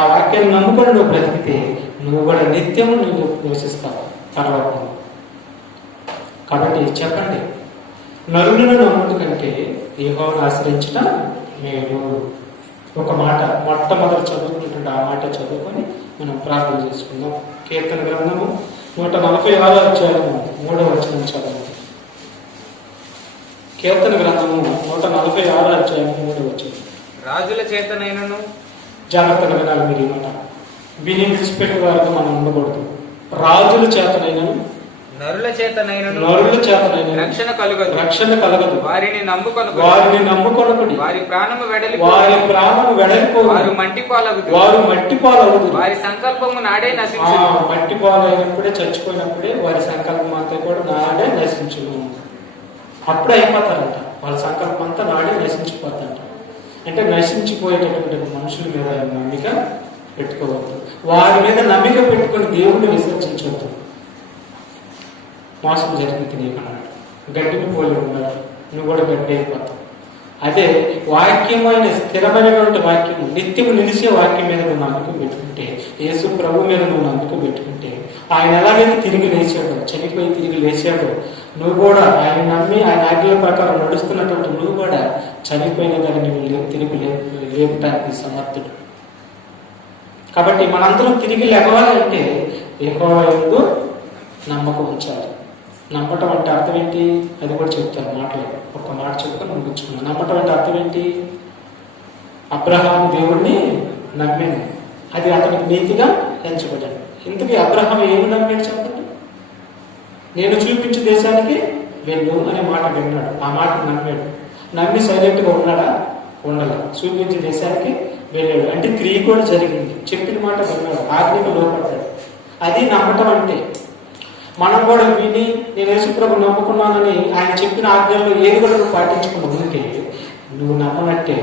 ఆ వాక్యాన్ని నమ్ముకొని నువ్వు బ్రతికితే నువ్వు కూడా నిత్యము నువ్వు నివసిస్తావు పరలోకంలో. కాబట్టి చెప్పండి, నరులను నమ్ముట కంటే యెహోవాను ఆశ్రయించడం మేలు. ఒక మాట మొట్టమొదటి చదువుకుంటుంటే ఆ మాట చదువుకొని మనం ప్రార్థన చేసుకుందాం. కీర్తన గ్రంథము 146వ అధ్యాయము 3వ వచనం చదవండి. కీర్తన గ్రంథము 146వ అధ్యాయము 3వ వచనం. రాజుల చేతనైనను, జాగ్రత్తగా వినాలి మీరు ఈ మాట, విని విడిచిపెట్టే వారికి మనం ఉండకూడదు. రాజుల చేతనైనను నరుల చేతనైనను రక్షణ కలుగదు. వారిని నమ్ముకొనుకుడి. వారి ప్రాణము వెడలిపో. వారు మట్టి పాలగుదు. వారి సంకల్పము నాడే నశించును. మట్టి పాలైనప్పుడే, చచ్చిపోయినప్పుడే వారి సంకల్పం అంతా కూడా నాడే నశించును. అప్పుడే అయిపోతారంట. వాళ్ళ సంకల్పం అంతా నాడే నశించిపోతారంట. అంటే నశించిపోయేటటువంటి మనుషుల మీద నమ్మిక పెట్టుకోవద్దు. వారి మీద నమ్మిక పెట్టుకుని దేవుణ్ణి విసర్జించవద్దు. మోసం జరిగింది నీకు అన్నాడు. గడ్డిని పోలి ఉన్నాడు, నువ్వు కూడా గడ్డి అయిపోతావు. అదే వాక్యమైన స్థిరమైనటువంటి వాక్యము, నిత్యము నిలిచే వాక్యం మీద నువ్వు నమ్మకం పెట్టుకుంటే, యేసు ప్రభు మీద నువ్వు నమ్మకం పెట్టుకుంటే, ఆయన ఎలాగైతే తిరిగి లేచాడో, చనిపోయి తిరిగి లేచాడో, నువ్వు కూడా ఆయన నమ్మి ఆయన ఆజ్ఞల ప్రకారం నడుస్తున్నటువంటి నువ్వు కూడా చనిపోయిన దాన్ని నువ్వు తిరిగి లేపటానికి సమర్థుడు. కాబట్టి మనందరం తిరిగి లేవాలంటే యెహోవా యందు నమ్మకం ఉంచాలి. నమ్మటం అంటే అర్థం ఏంటి? అది కూడా చెప్తాను మాటలు. ఒక మాట చెప్పుకొని ముగించుకున్నాను. నమ్మటం అంటే అర్థం ఏంటి? అబ్రహాము దేవుణ్ణి నమ్మాను, అది అతనికి నీతిగా ఎంచబడ్డాడు. ఇంతకీ అబ్రహాం ఏమి నమ్మాడు చెప్పండి? నేను చూపించే దేశానికి వెళ్ళు అనే మాట విన్నాడు. ఆ మాట నమ్మాడు. నమ్మి సైలెంట్గా ఉన్నాడా? ఉండాల. చూపించే దేశానికి వెళ్ళాడు. అంటే క్రియ కూడా జరిగింది. చెప్పిన మాట విన్నాడు, ఆజ్ఞకు లోపడ్డాడు. అది నమ్మటం అంటే. మనం కూడా విని నేను యేసుప్రభు నమ్ముకున్నానని ఆయన చెప్పిన ఆజ్ఞల్లో ఏది కూడా నువ్వు పాటించుకుని ఉంటే నువ్వు నమ్మనట్టే.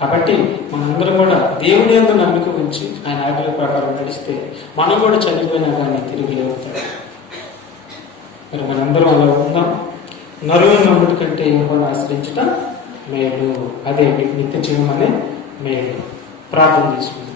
కాబట్టి మనందరం కూడా దేవుని యందు నమ్మిక ఉంచి ఆయన ఆజ్ఞల ప్రకారం నడిస్తే మనం కూడా చనిపోయినా కానీ తిరిగి లేవుతాడు. మరి మనందరం అలా ఉందాం. నరువుని నమ్ముటి కంటే యెహోవాను ఆశ్రయించటం మేలు. అదే నిత్య జీవం అనే మేలు. ప్రార్థన చేసుకుందాం.